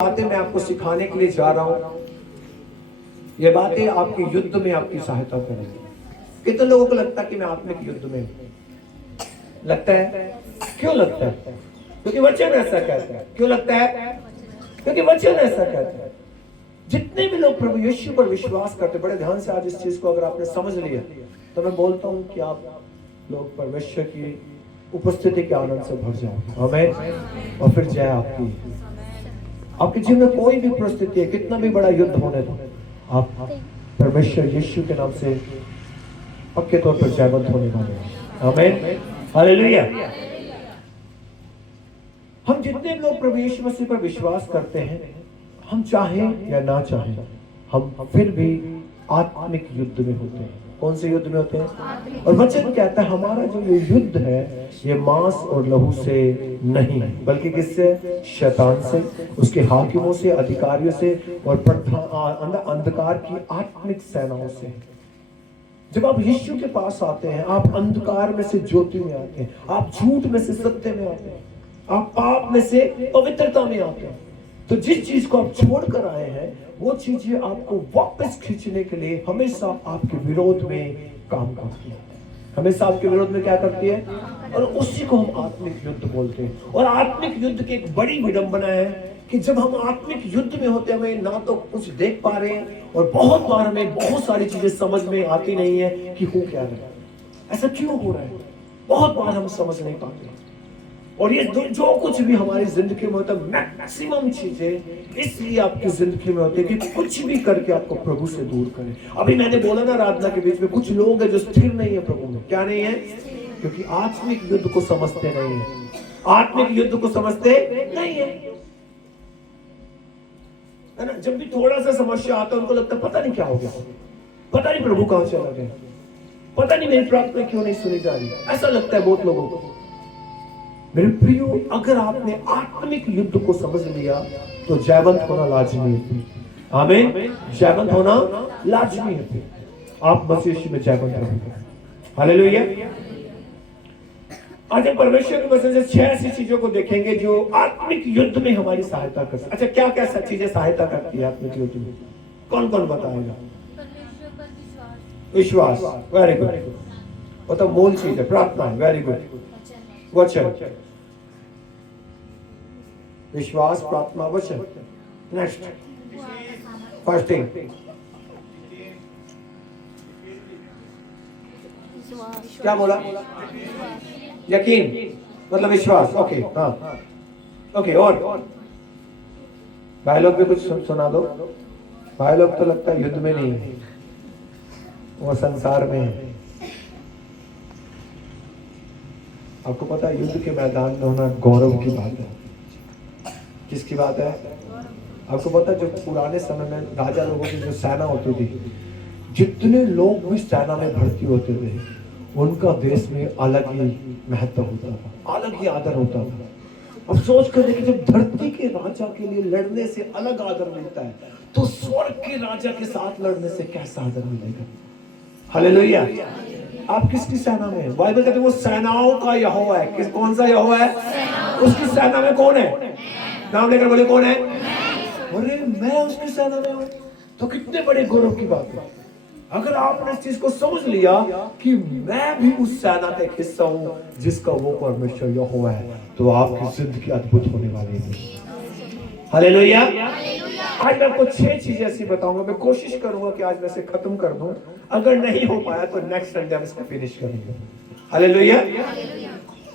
बातें मैं आपको सिखाने के लिए जा रहा हूं, ये बातें आपके युद्ध में आपकी सहायता करेंगी। कितने लोगों को लगता है कि मैं आत्मिक युद्ध में हूं? लगता है? क्यों लगता है? क्योंकि वचन ऐसा कहता है। क्यों लगता है? क्योंकि वचन ऐसा कहता है। जितने भी लोग प्रभु यीशु पर विश्वास करते, बड़े ध्यान से आज इस चीज को अगर आपने समझ लिया तो मैं बोलता हूं कि आप लोग परमेश्वर की उपस्थिति के आनंद से भर जाओ। आमीन। और फिर जय आपके जीवन में कोई भी परिस्थिति है, कितना भी बड़ा युद्ध होने दो, आप परमेश्वर यीशु के नाम से पक्के तौर पर जयवंत होने वाले हैं। आमीन। हालेलुया। हम जितने लोग प्रभु यीशु मसीह पर विश्वास करते हैं, हम चाहें या ना चाहें, हम फिर भी आत्मिक युद्ध में होते हैं। कौन से युद्ध में होते हैं? और वचन कहता है हमारा जो ये युद्ध है, ये मांस और लहू से नहीं है, बल्कि किससे? शैतान से, उसके हाकिमों से, अधिकारियों से और अंधकार की आत्मिक सेनाओं से। जब आप यीशु के पास आते हैं, आप अंधकार में से ज्योति में आते हैं, आप झूठ में से सत्य में आते हैं, आप पाप में से पवित्रता में आते हैं। तो जिस चीज को आप छोड़कर आए हैं, वो चीजें आपको वापस खींचने के लिए हमेशा आपके विरोध में काम करती है। हमेशा आपके विरोध में क्या करती है? और उसी को हम आत्मिक युद्ध बोलते हैं। और आत्मिक युद्ध की एक बड़ी विडंबना है कि जब हम आत्मिक युद्ध में होते हैं, हमें ना तो कुछ देख पा रहे हैं और बहुत बार हमें बहुत सारी चीजें समझ में आती नहीं है कि हो क्या रहा है, ऐसा क्यों हो रहा है। बहुत बार हम समझ नहीं पाते। और ये जो कुछ भी हमारी जिंदगी में होता है, मैक्सिमम चीजें इसलिए आपकी जिंदगी में होती है कि कुछ भी करके आपको प्रभु से दूर करें। अभी मैंने बोला ना, आराधना के बीच में कुछ लोग हैं जो स्थिर नहीं है प्रभु में। क्या नहीं है? क्योंकि आत्मिक युद्ध को समझते नहीं है। आत्मिक युद्ध को समझते नहीं है ना। जब भी थोड़ा सा समस्या आता है, उनको लगता है पता नहीं क्या हो गया, पता नहीं प्रभु कहां चला गया, पता नहीं मेरी प्रार्थना क्यों नहीं सुनी जा रही। ऐसा लगता है बहुत लोगों को। मेरे प्रियो, अगर आपने आत्मिक युद्ध को समझ लिया तो जयवंत होना लाजमी है। आमीन। जयवंत होना लाजमी है। आप मसीह यीशु में जयवंत रहेंगे। हालेलुया। आज हम परमेश्वर के वचन से 6 ऐसी चीजों को देखेंगे जो आत्मिक युद्ध में हमारी सहायता कर सकती। अच्छा, क्या क्या सब चीजें सहायता करती है आत्मिक युद्ध में? कौन कौन बताएगा? विश्वास, वेरी गुड, वो तो मूल चीज है। प्रार्थना, वेरी गुड। वचन, विश्वास, प्रार्थना, वचन। नेक्स्ट, फास्टिंग, क्या बोला? यकीन, मतलब विश्वास। ओके, हाँ, ओके। और भाई लोग भी कुछ सुना दो। भाई लोग तो लगता है युद्ध में नहीं है, वो संसार में है। आपको पता है युद्ध के मैदान में होना गौरव की बात है। किसकी बात है? आपको पता है जो पुराने समय में राजा लोगों की जो सेना होती थी, जितने लोग भी सेना में भर्ती होते थे, उनका देश में अलग ही महत्व होता था, अलग ही आदर होता था। अब सोच कर देखिए, जब धरती के राजा के लिए लड़ने से अलग आदर मिलता है, तो स्वर्ग के राजा के साथ लड़ने से कैसा आदर मिलेगा। हालेलुया। आप किसकी सेना में है? बाइबल कहते हैं वो सेनाओं का यहोवा है। कौन सा यहोवा है? उसकी सेना में कौन है? नाम लेकर बोले, कौन है? अरे मैं उसकी सेना में हूं। तो कितने बड़े गौरव की बात है। अगर आपने इस चीज को समझ लिया कि मैं भी उस सेना का एक हिस्सा हूं जिसका वो परमेश्वर यहोवा है, तो आपकी जिंदगी अद्भुत होने वाली है। हालेलुया। आज मैं आपको 6 चीजें ऐसी बताऊंगा। मैं कोशिश करूंगा कि आज मैं इसे खत्म कर दूं। अगर नहीं हो पाया तो नेक्स्ट संडे हम इसको फिनिश करेंगे। हालेलुया।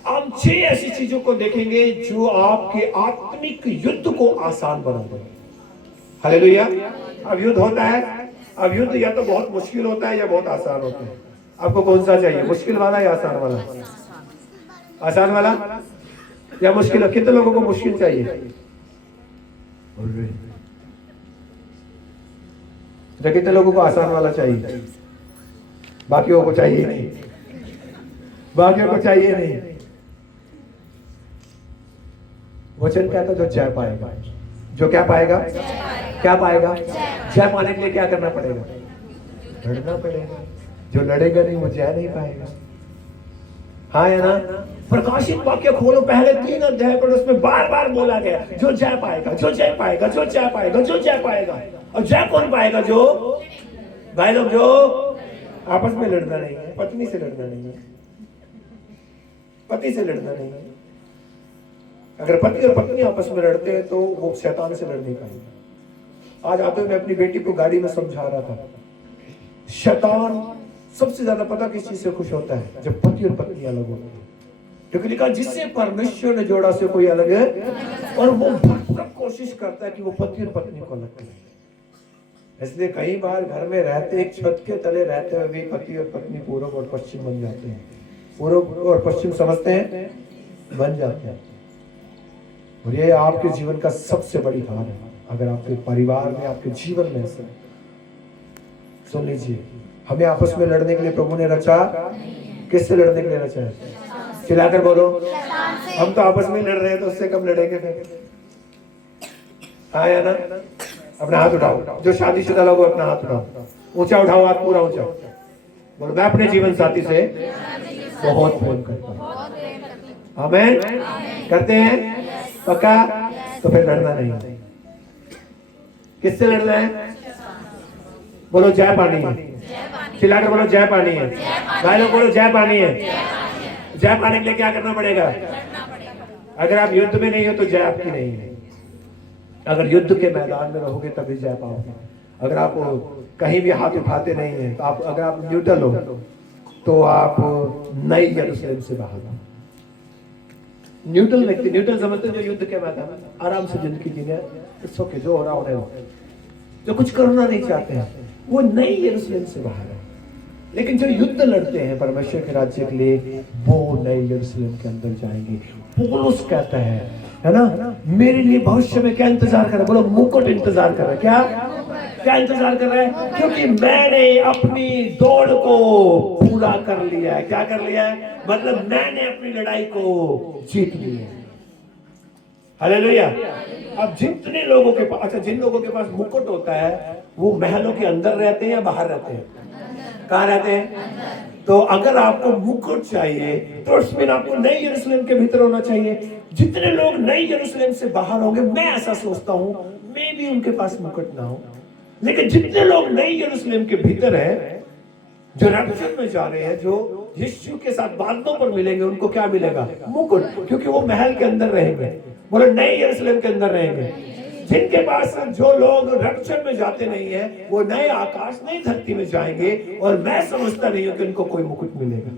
हम 6 ऐसी चीजों को देखेंगे जो आपके आत्मिक युद्ध को आसान बना देंगे। हालेलुया। अब युद्ध होता है। अब युद्ध या तो बहुत मुश्किल होता है या बहुत आसान होता है। आपको कौन सा चाहिए? मुश्किल वाला या आसान वाला? आसान वाला या मुश्किल? कितने लोगों को मुश्किल चाहिए? कितने लोगों को आसान वाला चाहिए? बाकियों को चाहिए नहीं, बाकियों को चाहिए नहीं। वचन कहता जो जय पाएगा, जो क्या पाएगा? क्या पाएगा? जय पाने के लिए क्या करना पड़ेगा? लड़ना पड़ेगा। जो लड़ेगा नहीं वो जय नहीं पाएगा। हाँ है ना? प्रकाशित वाक्य खोलो, पहले 3 अध्याय पर उसमें बार बार बोला गया जो जय पाएगा, जो जय पाएगा, जो जय पाएगा, जो जय पाएगा। और जय कौन पाएगा? जो भाई लोग जो आपस में लड़ना नहीं है, पत्नी से लड़ना नहीं है, पति से लड़ना नहीं है। अगर पति और पत्नी आपस में लड़ते हैं तो वो शैतान से लड़ नहीं पाएंगे। आज आते हुए मैं अपनी बेटी को गाड़ी में समझा रहा था, शैतान सबसे ज्यादा पता किस चीज से खुश होता है? जब पति और पत्नी अलग होते हैं। क्योंकि लिखा जिससे परमेश्वर ने जोड़ा से कोई अलग है, और वो भरपूर कोशिश करता है कि वो पति और पत्नी को अलग करे। इसलिए कई बार घर में रहते, एक छत के तले रहते हुए भी पति और पत्नी पूर्व और पश्चिम बन जाते हैं। पूर्व और पश्चिम समझते हैं, बन जाते हैं। और ये आपके जीवन का सबसे बड़ी हार है। अगर आपके परिवार में, आपके जीवन में ऐसा, सुन लीजिए, हमें आपस में लड़ने के लिए प्रभु ने रचा। किससे लड़ने के लिए रचा है? चिल्लाकर बोलो। हम तो आपस में लड़ रहे हैं, तो उससे कम लड़ेंगे फिर? हाँ या ना? अपना हाथ उठाओ, जो शादीशुदा लोग अपना हाथ उठाओ, ऊंचा उठाओ, हाथ पूरा ऊंचा। बोलो मैं अपने जीवन साथी से बहुत प्रेम करता हूं। आमीन? करते हैं? पक्का? तो फिर लड़ना नहीं। किससे लड़ना है? बोलो जय पानी है। चिल्लाकर बोलो जय पानी है। भाई लोग बोलो जय पानी है। जय पाने के लिए क्या करना पड़ेगा? अगर आप युद्ध में नहीं हो तो जय आपकी नहीं है। अगर युद्ध के मैदान में रहोगे तभी जय पाओगे। अगर आप कहीं भी हाथ उठाते नहीं है तो अगर आप न्यूट्रल हो तो आप नई यरूशलेम से बाहर हो। न्यूट्रल व्यक्ति, न्यूट्रल समझते जो युद्ध के मैदान में आराम से जिंदगी जीने, ओके, जो हो रहा होने दो, जो कुछ करना नहीं चाहते हैं, वो नई यरूशलेम से बाहर है। लेकिन जो युद्ध लड़ते हैं परमेश्वर के राज्य के लिए, वो नए यरूशलेम के अंदर जाएंगे। पौलुस कहता है ना, मेरे लिए भविष्य में क्या इंतजार कर रहा है? बोलो मुकुट इंतजार कर रहा है। क्या इंतजार कर रहा है? क्योंकि मैंने अपनी दौड़ को पूरा कर लिया है। क्या कर लिया है? मतलब मैंने अपनी लड़ाई को जीत लिया है। हालेलुया। अब जितने लोगों के पास, अच्छा, जिन लोगों के पास मुकुट होता है वो महलों के अंदर रहते हैं या बाहर रहते हैं? कहाँ रहते हैं? तो अगर आपको मुकुट चाहिए तो उसमें आपको नई यरूशलेम के भीतर होना चाहिए। जितने लोग नई यरूशलेम से बाहर होंगे, मैं ऐसा सोचता हूं, मैं भी उनके पास मुकुट ना हो, लेकिन जितने लोग नई यरूशलेम के भीतर हैं, जो रैप्चर में जा रहे हैं, जो यीशु के साथ बादलों पर मिलेंगे, उनको क्या मिलेगा? मुकुट। क्योंकि वो महल के अंदर रहेंगे। बोलो नई यरूशलेम के अंदर रहेंगे। जिनके पास, जो लोग रैप्चर में जाते नहीं है, वो नए आकाश, नई धरती में जाएंगे, और मैं समझता नहीं हूं कि उनको कोई मुकुट मिलेगा।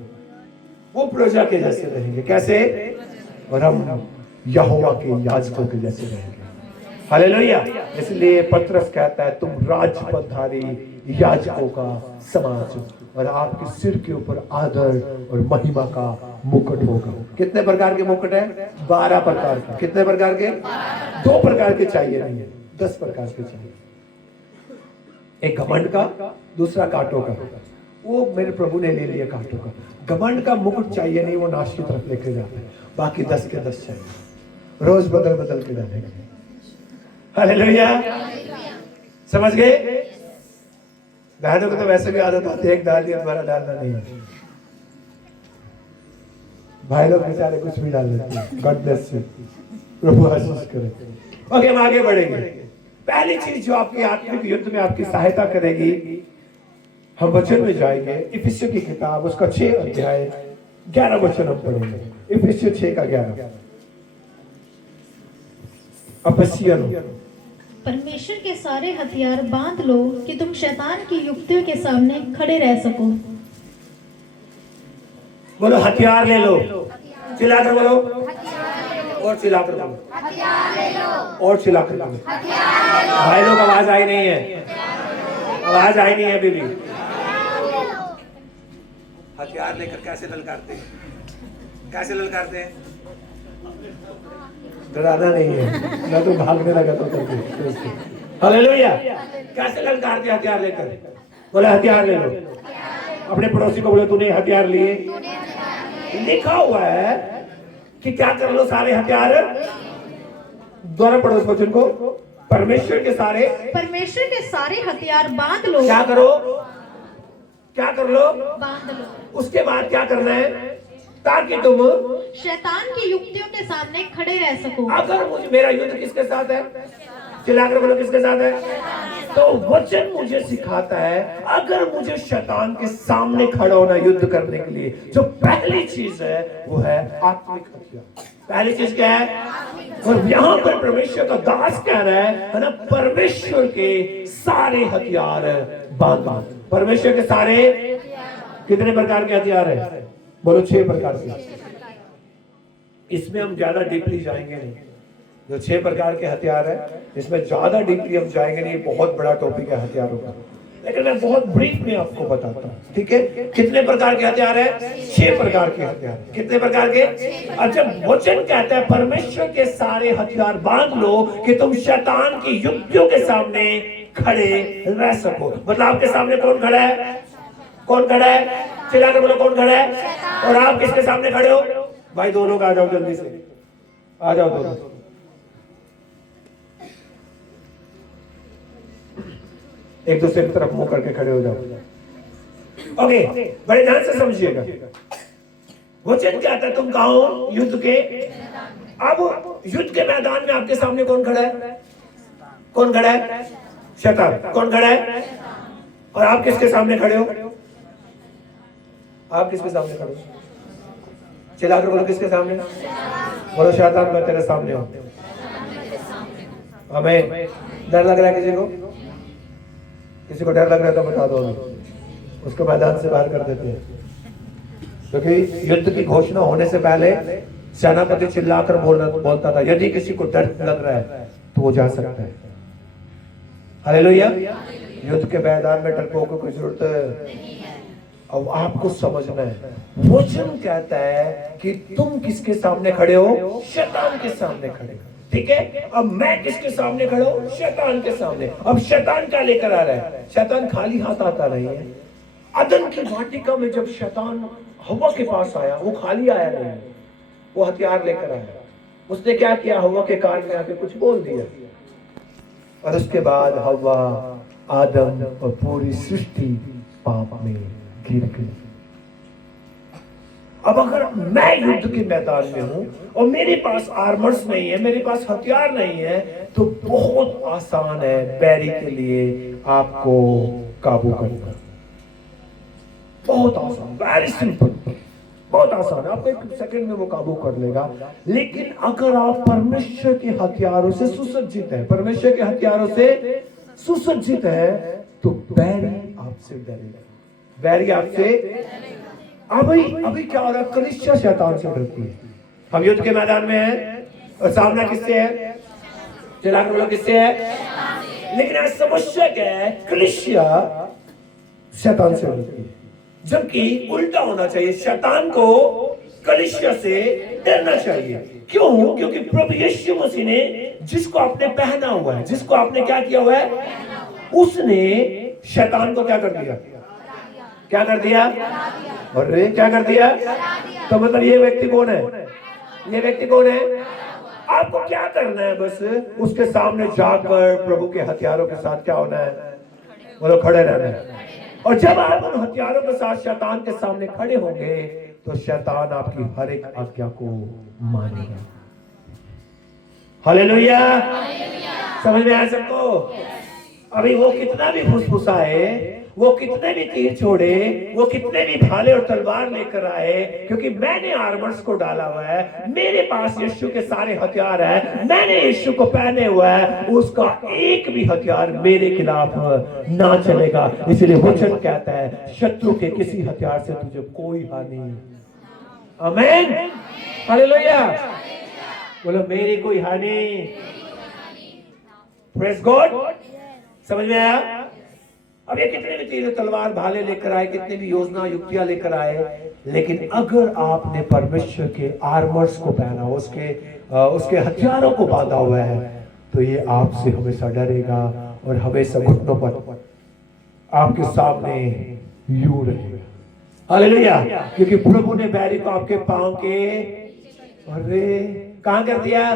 वो प्रजा के जैसे रहेंगे। कैसे? और हम यहोवा के याजकों के जैसे रहेंगे। हालेलुया। इसलिए पतरस कहता है तुम राजपदधारी याजकों का समाज, और आपके सिर के ऊपर आदर और महिमा का मुकुट होगा। कितने प्रकार के मुकुट है? 12 प्रकार के। कितने प्रकार के? 2 प्रकार के चाहिए नहीं है, 10 प्रकार के चाहिए। एक घमंड का, दूसरा कांटों का। वो मेरे प्रभु ने ले लिया कांटों का। घमंड का मुकुट चाहिए नहीं, वो नाश की तरफ लेके जाते हैं। बाकी 10 के 10 चाहिए, रोज बदल बदल के डालेंगे। हालेलुया। समझ गए? बहनों को तो वैसे भी आदत होती है, एक डाल दिया दोबारा डालना नहीं है। भाई लोग बेचारे कुछ भी डाल देते हैं। गॉड ब्लेस यू, प्रभु आशीष करे। ओके, हम आगे बढ़ेंगे। पहली चीज जो आपकी आत्मिक युद्ध में आपकी सहायता करेगी, हम वचन में जाएंगे। इफिसियों की किताब, उसका 6 अध्याय 11 वचन हम पढ़ेंगे। इफिसियों 6 का 11। परमेश्वर के सारे हथियार बांध लो कि तुम शैतान की युक्तियों के सामने खड़े रह सको। बोलो हथियार ले लो। चिल्लाकर बोलो, और चिल्लाकर बोलो, और चिल्लाकर बोलो। भाई लोग आवाज आई नहीं है, आवाज आई नहीं है अभी भी। हथियार लेकर कैसे ललकारते हैं? कैसे ललकारते हैं? डराना नहीं है, मैं तो भागने लगा तो करके। हालेलुया। कैसे ललकारते हैं हथियार लेकर? बोले हथियार ले लो। अपने पड़ोसी को बोले तूने हथियार लिए। लिखा हुआ है कि क्या कर लो? सारे हथियार दोनों पड़ोस वचन को, परमेश्वर के सारे हथियार बांध लो। क्या करो? क्या कर लो? बांध लो। उसके बाद क्या करना है? ताकि तुम शैतान की युक्तियों के सामने खड़े रह सको। अगर मुझे, मेरा युद्ध किसके साथ है? चिल्लाकर बोलो, किसके साथ है? तो वचन मुझे सिखाता है अगर मुझे शैतान के सामने खड़ा होना युद्ध करने के लिए, जो पहली चीज है वो है आत्मिक हथियार। पहली चीज क्या है? और यहाँ पर परमेश्वर का दास कह रहा है ना, परमेश्वर के सारे हथियार बांधो। परमेश्वर के सारे कितने प्रकार के हथियार है? बोलो 6 प्रकार के। इसमें हम ज्यादा डीपली जाएंगे नहीं, जो 6 प्रकार के हथियार है इसमें ज्यादा डीपली हम जाएंगे नहीं, बहुत बड़ा टॉपिक है हथियारों का, लेकिन मैं बहुत ब्रीफ में आपको बताता हूँ, ठीक है? कितने प्रकार के हथियार है? 6 प्रकार के हथियार। कितने प्रकार के? अब जब वचन कहता है परमेश्वर के सारे हथियार बांध लो कि तुम शैतान की युक्तियों के सामने खड़े रह सको, मतलब आपके सामने कौन खड़ा है? कौन खड़ा है? चिल्लाकर बोलो, कौन खड़ा है? और आप किसके सामने खड़े हो? भाई 2 लोग आ जाओ, जल्दी से आ जाओ 2 लोग। एक दूसरे की तरफ मुंह करके खड़े हो जाओ। ओके, बड़े ध्यान से समझिएगा। वचन क्या कहता है? तुम कहाँ हो? युद्ध के। अब युद्ध के मैदान में आपके सामने कौन खड़ा है? कौन खड़ा है? शैतान। कौन खड़ा है? और आप किसके सामने खड़े हो? आप किसके सामने खड़े हो? चिल्लाकर बोलो, किसके सामने? बोलो, शैतान मैं तेरे सामने हूं। हमें डर लग रहा है किसी को? किसी को डर लग रहा है तो बता दो, उसको मैदान से बाहर कर देते हैं। क्योंकि युद्ध की घोषणा होने से पहले सेनापति चिल्लाकर बोलता था यदि किसी को डर लग रहा है तो वो जा सकता है। हालेलुया। युद्ध के मैदान में डरपोकों की जरूरत नहीं है। अब आपको समझना है, वचन कहता है कि तुम किसके सामने खड़े हो? शैतान के सामने खड़े हो, ठीक है? अब मैं किसके सामने खड़ा हूं? शैतान के सामने। अब शैतान क्या लेकर आ रहा है? शैतान खाली हाथ आता नहीं है। अदन की वाटिका में जब शैतान हवा के पास आया, वो खाली आया नहीं, वो हथियार लेकर आया। उसने क्या किया? हवा के कान में आके कुछ बोल दिया, और उसके बाद हवा, आदम और पूरी सृष्टि पाप में गिर गई। अब अगर मैं युद्ध के मैदान में हूं और मेरे पास आर्मर्स नहीं है, मेरे पास हथियार नहीं है, तो बहुत आसान है बैरी के लिए आपको काबू करना। बहुत आसान, वेरी सिंपल, बहुत आसान है। आपको 1 सेकंड में वो काबू कर लेगा। लेकिन अगर आप परमेश्वर के हथियारों से सुसज्जित है, परमेश्वर के हथियारों से सुसज्जित है, तो बैरी आपसे डरेगा। बैरी आपसे अभी क्या हो रहा है? कलीसिया शैतान से डरती है। हम युद्ध के मैदान में हैं और सामना किससे है? चिल्लाकर बोलो, किससे है? लेकिन आज समस्या क्या है? कलीसिया शैतान से डरती है, जबकि उल्टा होना चाहिए। शैतान को कलीसिया से डरना चाहिए। क्यों? क्योंकि प्रभु यीशु मसीह ने जिसको आपने पहना हुआ है, जिसको आपने क्या किया हुआ है, उसने शैतान को क्या कर दिया? क्या कर दिया? और क्या कर दिया? तो मतलब ये व्यक्ति कौन है? ये व्यक्ति कौन है? आपको क्या करना है? बस उसके सामने जाकर प्रभु के हथियारों के साथ क्या होना है? बोलो, खड़े रहना है। और जब आप उन हथियारों के साथ शैतान के सामने खड़े होंगे तो शैतान आपकी हर एक आज्ञा को मानेगा। हालेलुया। समझ में आया सबको? अभी वो कितना भी फुसफुसाए, वो कितने भी तीर छोड़े, वो कितने भी भाले और तलवार लेकर आए, क्योंकि मैंने आर्मर्स को डाला हुआ है, मेरे पास यीशु के सारे हथियार है, मैंने यीशु को पहने हुआ है, उसका एक भी हथियार मेरे खिलाफ ना चलेगा। इसलिए वचन कहता है शत्रु के किसी हथियार से तुझे कोई हानि। आमीन, हालेलुया। बोलो, मेरी कोई हानि। Praise God. समझ में आया? अब ये कितने भी तीर तलवार भाले लेकर आए, कितने भी योजना युक्तियां लेकर आए, लेकिन अगर आपने परमेश्वर के आर्मर्स को पहना, उसके हथियारों को बांधा हुआ है, तो ये आपसे हमेशा डरेगा और हमेशा घुटनों पर आपके सामने यूं रहेगा। हालेलुया। क्योंकि प्रभु ने बैरी को आपके पांव के कहां कर दिया?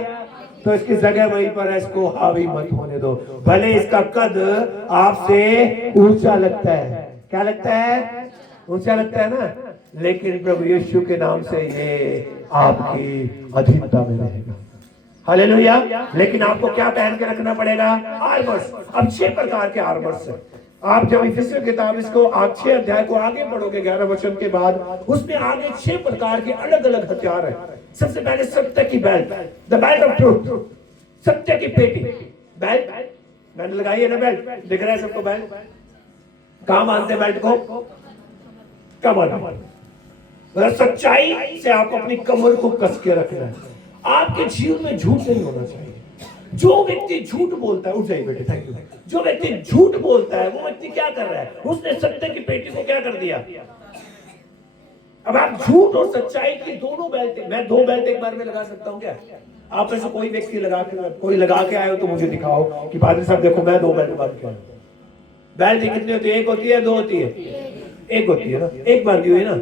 तो इसकी जगह वहीं पर है, इसको हावी मत होने दो। भले इसका कद आपसे ऊंचा लगता है। क्या लगता है? ऊंचा लगता है ना? लेकिन प्रभु यीशु के नाम से ये आपकी अधीनता में रहेगा। हालेलुया। लेकिन आपको क्या पहन के रखना पड़ेगा? आर्मर्स। अब 6 प्रकार के आर्मर्स हैं। आप जब इफिसियों किताब इसको आप 6 अध्याय को आगे पढ़ोगे 11 वचन के बाद, उसमें आगे 6 प्रकार के अलग अलग हथियार हैं। सबसे पहले सत्य की belt, the belt of truth, सत्य की पेटी। बेल्ट मैंने लगाई है ना, बेल्ट दिख रहा है सबको? बेल्ट कहां बांधते बेल्ट को? कमर। मतलब सच्चाई से आपको अपनी कमर को कस के रखना है। आपके जीवन में झूठ नहीं होना चाहिए। जो व्यक्ति झूठ बोलता है, उठ जाइए बेटे, थैंक यू। जो व्यक्ति झूठ बोलता है वो व्यक्ति क्या कर रहा है? उसने सत्य की पेटी को क्या कर दिया? अब आप झूठ और सच्चाई की दोनों बेल्ट, मैं 2 बेल्ट एक बार में लगा सकता हूं क्या? आप में से कोई व्यक्ति कोई लगा के आए हो तो मुझे दिखाओ कि पादरी साहब देखो मैं 2 बेल्ट बांध के आया। बेल्ट कितनी होती है? 1 होती है, 2 होती है? 1 होती है ना, 1 बांधी हुई ना।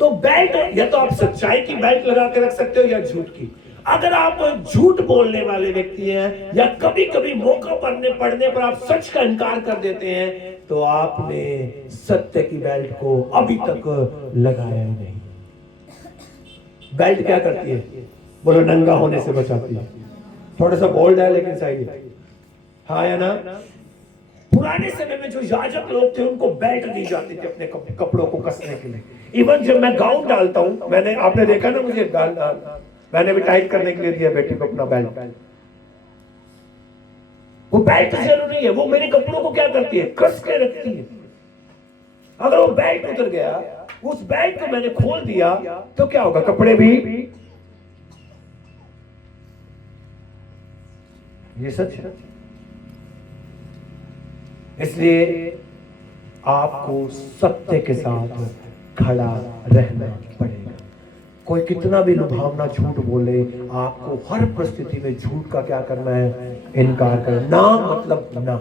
तो बेल्ट या तो आप सच्चाई की बेल्ट लगा के रख सकते हो या झूठ की। अगर आप झूठ बोलने वाले व्यक्ति हैं या कभी कभी मौका पड़ने पर आप सच का इनकार कर देते हैं, तो आपने सत्य की बेल्ट को अभी तक लगाया ही नहीं। बेल्ट क्या करती है? बोलो, नंगा होने से बचाती है। थोड़ा सा बोल्ड है लेकिन सही है, हाँ या ना? पुराने समय में जो याजक लोग थे उनको बेल्ट दी जाती थी अपने कपड़ों को कसने के लिए। इवन जब मैं गाउन डालता हूं, आपने देखा ना मुझे मैंने भी टाइट करने के लिए दिया बेटी को अपना बेल्ट। वो बेल्ट जरूरी है, वो मेरे कपड़ों को क्या करती है? कस के रखती है। अगर वो बेल्ट उतर गया, उस बेल्ट को मैंने खोल दिया, तो क्या होगा? कपड़े भी, ये सच है। इसलिए आपको सत्य के साथ खड़ा रहना पड़ेगा। कोई कितना भी लुभावना झूठ बोले, आपको हर परिस्थिति में झूठ का क्या करना है? इनकार करना। ना मतलब ना।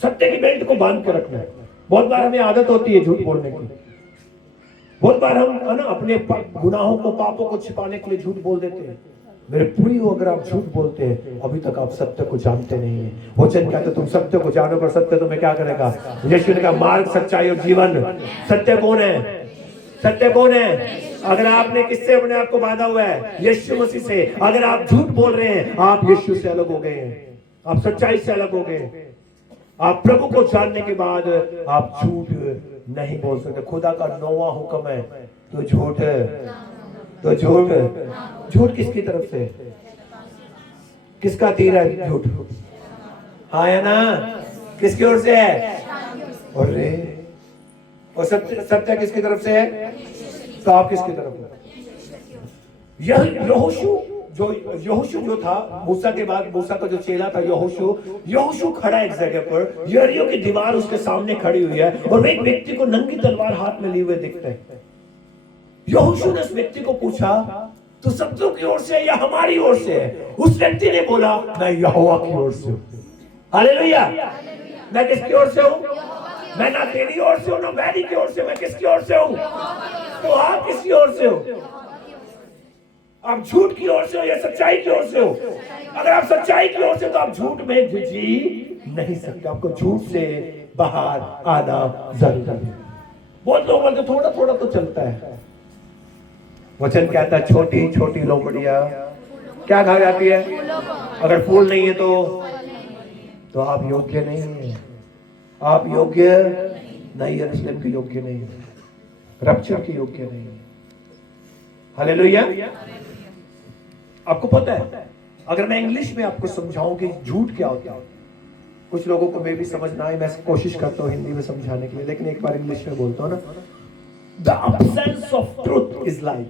सत्य की बेल्ट को बांध के रखना है। बहुत बार हमें आदत होती है झूठ बोलने की। बहुत बार हम है ना अपने गुनाहों को, पापों को छिपाने के लिए झूठ बोल देते हैं। मेरे प्रियो, अगर आप झूठ बोलते हैं अभी तक आप सत्य को जानते नहीं है। वचन कहते तुम सत्य को जानो पर सत्य तुम्हें क्या करेगा? यीशु ने कहा मार्ग, सच्चाई और जीवन। सत्य कौन है? सत्य कौन है? अगर आपने किससे अपने आप को बांधा हुआ है? यीशु मसीह से। अगर आप झूठ बोल रहे हैं, आप यीशु से अलग हो गए हैं, आप सच्चाई से अलग हो गए। आप प्रभु को जानने के बाद आप झूठ नहीं बोल सकते। खुदा का 9वां हुक्म है, तो झूठ तो झूठ किसकी तरफ से? किसका तीर है झूठ? हाँ या ना? किसकी ओर से है? और सत्य किसकी तरफ से है? तो आप किसकी तरफ है? यहोशू जो था, मूसा के बाद मूसा का जो चेला था यहोशू खड़ा एक जगह पर, यरीहो की दीवार उसके सामने खड़ी हुई है और एक व्यक्ति को नंगी तलवार हाथ में लिए हुए दिखते हैं। यहोशू ने उस व्यक्ति को पूछा, तो शत्रुओं की ओर से या हमारी ओर से है? उस व्यक्ति ने बोला, मैं यहोवा की ओर से हूं। हालेलुया। मैं किसकी ओर से हूं? मैं ना तेरी ओर से हूं ना मेरी की ओर से। मैं किसकी ओर से हूं? तो आप किसकी ओर से हो? आप झूठ की ओर से हो या सच्चाई की ओर से हो? अगर आप सच्चाई की ओर से तो आप झूठ में जी नहीं सकते। आपको झूठ से बाहर आना जरूरी है। बहुत लोग बोलते थोड़ा थोड़ा तो चलता है। वचन कहता है छोटी छोटी लोमड़ियां क्या खा जाती है? अगर फूल नहीं है तो आप योग्य नहीं है। आप योग्य नहीं, यरूशलेम के योग्य नहीं है, रप्चर के योग्य नहीं है। हालेलुया। आपको पता है, अगर मैं इंग्लिश में आपको समझाऊं कि झूठ क्या होता है, कुछ लोगों को मैं भी समझ ना आए, मैं कोशिश करता हूं हिंदी में समझाने के लिए, लेकिन एक बार इंग्लिश में बोलता हूं ना। The absence of truth is lie।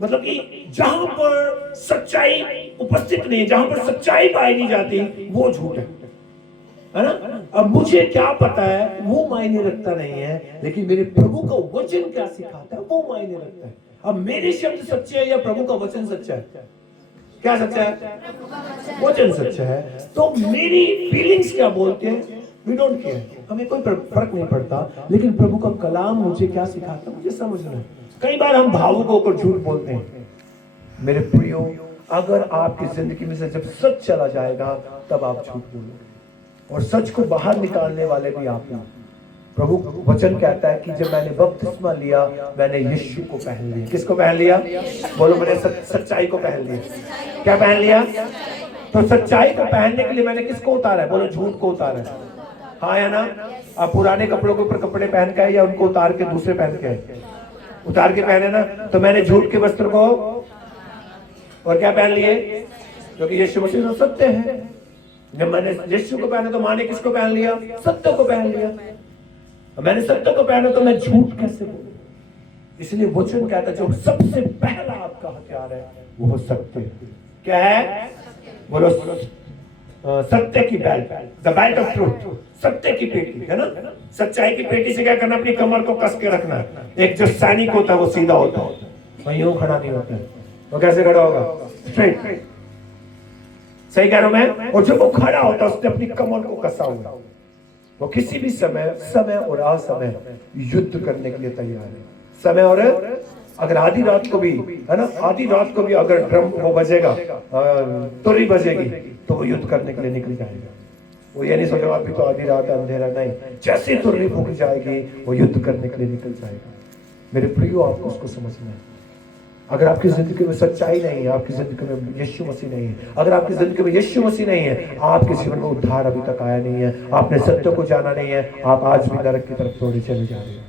मतलब कि जहां पर सच्चाई उपस्थित नहीं, जहां पर सच्चाई पाई नहीं जाती, वो झूठ है ना? अब मुझे क्या पता है वो मायने रखता नहीं है, लेकिन मेरे प्रभु का वचन क्या सिखाता है वो मायने रखता है। अब मेरे शब्द सच्चे हैं या प्रभु का वचन सच्चा है? क्या सच्चा है? वचन सच्चा है। तो मेरी फीलिंग्स क्या बोलते हैं, वी डोंट केयर, हमें कोई फर्क नहीं पड़ता, लेकिन प्रभु का कलाम मुझे क्या सिखाता है मुझे समझना है। कई बार हम भावुक होकर झूठ बोलते हैं। मेरे प्रियो, अगर आपकी जिंदगी में से जब सच चला जाएगा तब आप झूठ बोलोगे, और सच को बाहर निकालने वाले भी आप हैं। प्रभु वचन कहता है कि जब मैंने बपतिस्मा लिया, मैंने यीशु को पहन लिया। किसको पहन लिया? बोलो, मैंने सच्चाई को पहन लिया। क्या पहन लिया? तो सच्चाई को पहनने के लिए मैंने किसको उतारा है? बोलो, झूठ को उतारा है। हाँ या ना? आप पुराने कपड़ों के ऊपर कपड़े पहन के या उनको उतार के दूसरे पहन के? उतार के पहने ना। तो मैंने झूठ के वस्त्र को और क्या पहन लिए? क्योंकि यीशु मसीह तो सत्य है। जब मैंने यीशु को पहना तो माने किसको पहन लिया? सत्य को पहन लिया। मैंने सत्य को पहना तो मैं झूठ कैसे बोलूं? इसलिए वचन कहता है जो सबसे पहला आपका हथियार है वो सत्य। क्या है? बोलो, सत्य की belt, the belt of truth, सत्य की पेटी है ना। सच्चाई की पेटी से क्या करना? अपनी कमर को कस के रखना है। एक जो सैनिक होता है वो सीधा होता है, वो यूं खड़ा नहीं होता है। वो कैसे खड़ा होगा? स्ट्रेट। सही कह रहा हूं मैं? और जब वो खड़ा होता है उसने अपनी कमर को कसा हुआ, वो किसी भी समय और असमय युद्ध करने के लिए तैयार है। समय और अगर आधी रात को भी है ना, आधी रात को भी अगर ड्रम वो बजेगा, तुरही बजेगी, तो वो युद्ध करने के लिए निकल जाएगा। वो ये नहीं सोचेगा अभी तो आधी रात है, अंधेरा नहीं। जैसे तुरही फूक जाएगी वो युद्ध करने के लिए निकल जाएगा। मेरे प्रियो, आपको उसको समझना है। अगर आपकी जिंदगी में सच्चाई नहीं है, आपकी जिंदगी में यीशु मसीह नहीं है, अगर आपकी जिंदगी में यीशु मसीह नहीं है, आपके जीवन में उद्धार अभी तक आया नहीं है, आपने सत्य को जाना नहीं है, आप आज भी नरक की तरफ दौड़े चले जा रहे हैं।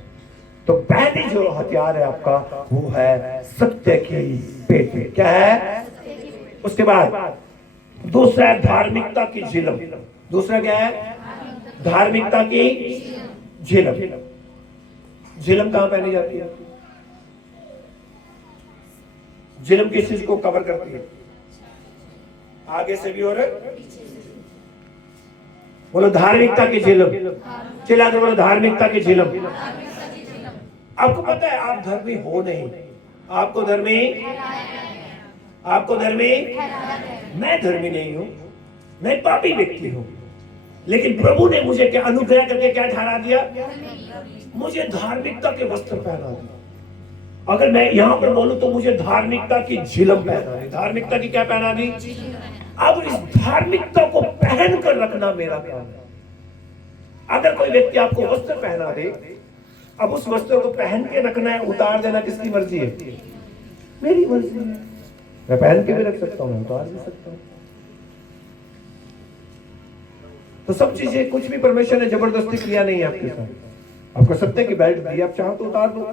तो पहली जो हथियार है आपका वो है सत्य की पेटी। क्या है? उसके बाद दूसरा है धार्मिकता की झिलम। दूसरा क्या है? धार्मिकता की झिलम। झिलम कहां पहनी जाती है? झिलम किस चीज को कवर करती है? आगे से भी और बोलो, धार्मिकता की झिलम। चिल्ला के बोलो, धार्मिकता की झिलम। आपको पता है आप धर्मी हो नहीं, आपको धर्मी मैं धर्मी नहीं हूं, मैं पापी व्यक्ति हूं, लेकिन प्रभु ने मुझे क्या अनुग्रह करके क्या ठहरा दिया? मुझे धार्मिकता के वस्त्र पहना दिया। अगर मैं यहां पर बोलूं तो मुझे धार्मिकता की झिलम पहना दी। धार्मिकता की क्या पहना दी? अब इस धार्मिकता को पहन कर रखना मेरा काम है। अगर कोई व्यक्ति आपको वस्त्र पहना दे, अब उस वस्त्र को पहन के रखना है, उतार देना किसकी मर्जी है? मेरी मर्जी है। मैं पहन के भी रख सकता हूं, मैं उतार भी सकता हूं। तो सब चीजें, कुछ भी परमेश्वर ने जबरदस्ती किया नहीं है आपके साथ। आपको सत्य की बेल्ट दी, आप चाहो तो उतार दो,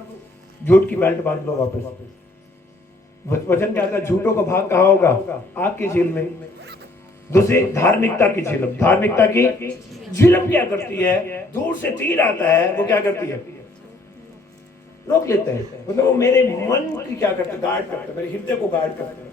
झूठ की बेल्ट बांध लो वापस। वचन कहता है झूठों का भाग कहां होगा? आग की झील में। दूसरी धार्मिकता की झिलम। धार्मिकता की झिलम क्या करती है? दूर से तीर आता है, वो क्या करती है? रोक लेते हैं। मतलब वो मेरे मन की क्या करते? गार्ड करते, मेरे हृदय को गार्ड करते।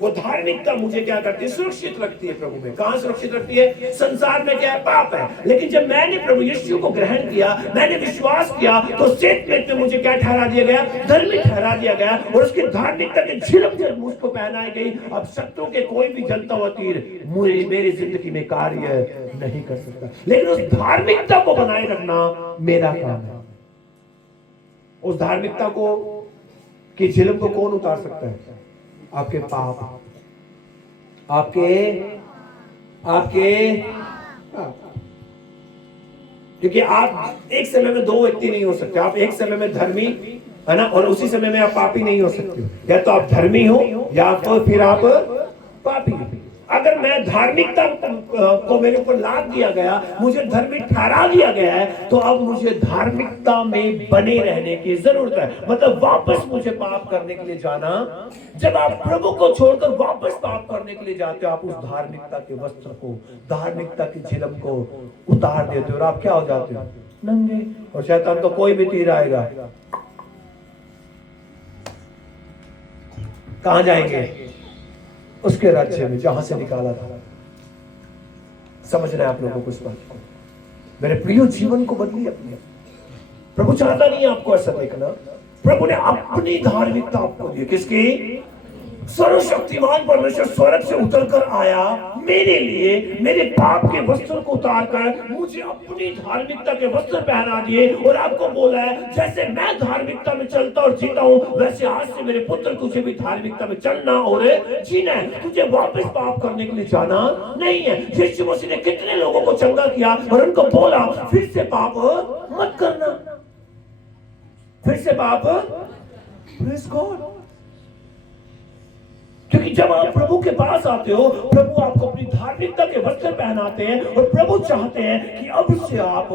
वो धार्मिकता मुझे क्या करती है? सुरक्षित रखती है प्रभु में। कहां सुरक्षित रखती है? संसार में क्या है? पाप है। लेकिन जब मैंने प्रभु यीशु को ग्रहण किया, मैंने विश्वास किया, तो सेतमेत में मुझे क्या ठहरा दिया गया? धर्मी ठहरा दिया गया। और उसकी धार्मिकता की झिलम जब मुझको पहनाई गई, अब शत्रु के कोई भी जलता हुआ तीर मेरी जिंदगी में कार्य नहीं कर सकता। लेकिन उस धार्मिकता को बनाए रखना मेरा काम है। उस धार्मिकता को की झिलम को कौन उतार सकता है? आपके पाप, आपके क्योंकि आप एक समय में दो व्यक्ति नहीं हो सकते। आप एक समय में धर्मी है ना, और उसी समय में आप पापी नहीं हो सकते। या तो आप धर्मी हो या फिर आप पापी हो। अगर मैं धार्मिकता को मेरे ऊपर लाद दिया गया, मुझे धर्मी ठहरा दिया गया है, तो अब मुझे धार्मिकता में बने रहने की जरूरत है। मतलब वापस मुझे पाप करने के लिए जाना। जब आप प्रभु को छोड़कर वापस पाप करने के लिए जाते हो, आप उस धार्मिकता के वस्त्र को, धार्मिकता की झिलम को उतार देते हो और आप क्या हो जाते हो? नंगे। और शैतान को कोई भी तीर आएगा, कहां जाएंगे? उसके राज्य में जहां से निकाला था। समझना है आप लोगों को इस बात को। मेरे प्रियो, जीवन को बदलिए अपने। प्रभु चाहता नहीं आपको ऐसा देखना। प्रभु ने अपनी धार्मिकता आपको दी। किसकी? सर्वशक्तिमान परमेश्वर स्वर्ग से उतरकर आया मेरे लिए, मेरे पाप के वस्त्र को उतारकर मुझे अपनी धार्मिकता के वस्त्र पहना दिए और आपको बोला है जैसे मैं धार्मिकता में चलता और जीता हूं वैसे आज से मेरे पुत्र तुझे भी धार्मिकता में चलना और जीना है। तुझे वापस पाप करने के लिए जाना नहीं है। यीशु मसीह ने कितने लोगों को चंगा किया और उनको बोला फिर से पाप मत करना, फिर से पाप। Praise God. क्योंकि जब आप प्रभु के पास आते हो, प्रभु आपको अपनी धार्मिकता के वस्त्र पहनाते हैं और प्रभु चाहते हैं कि अब से आप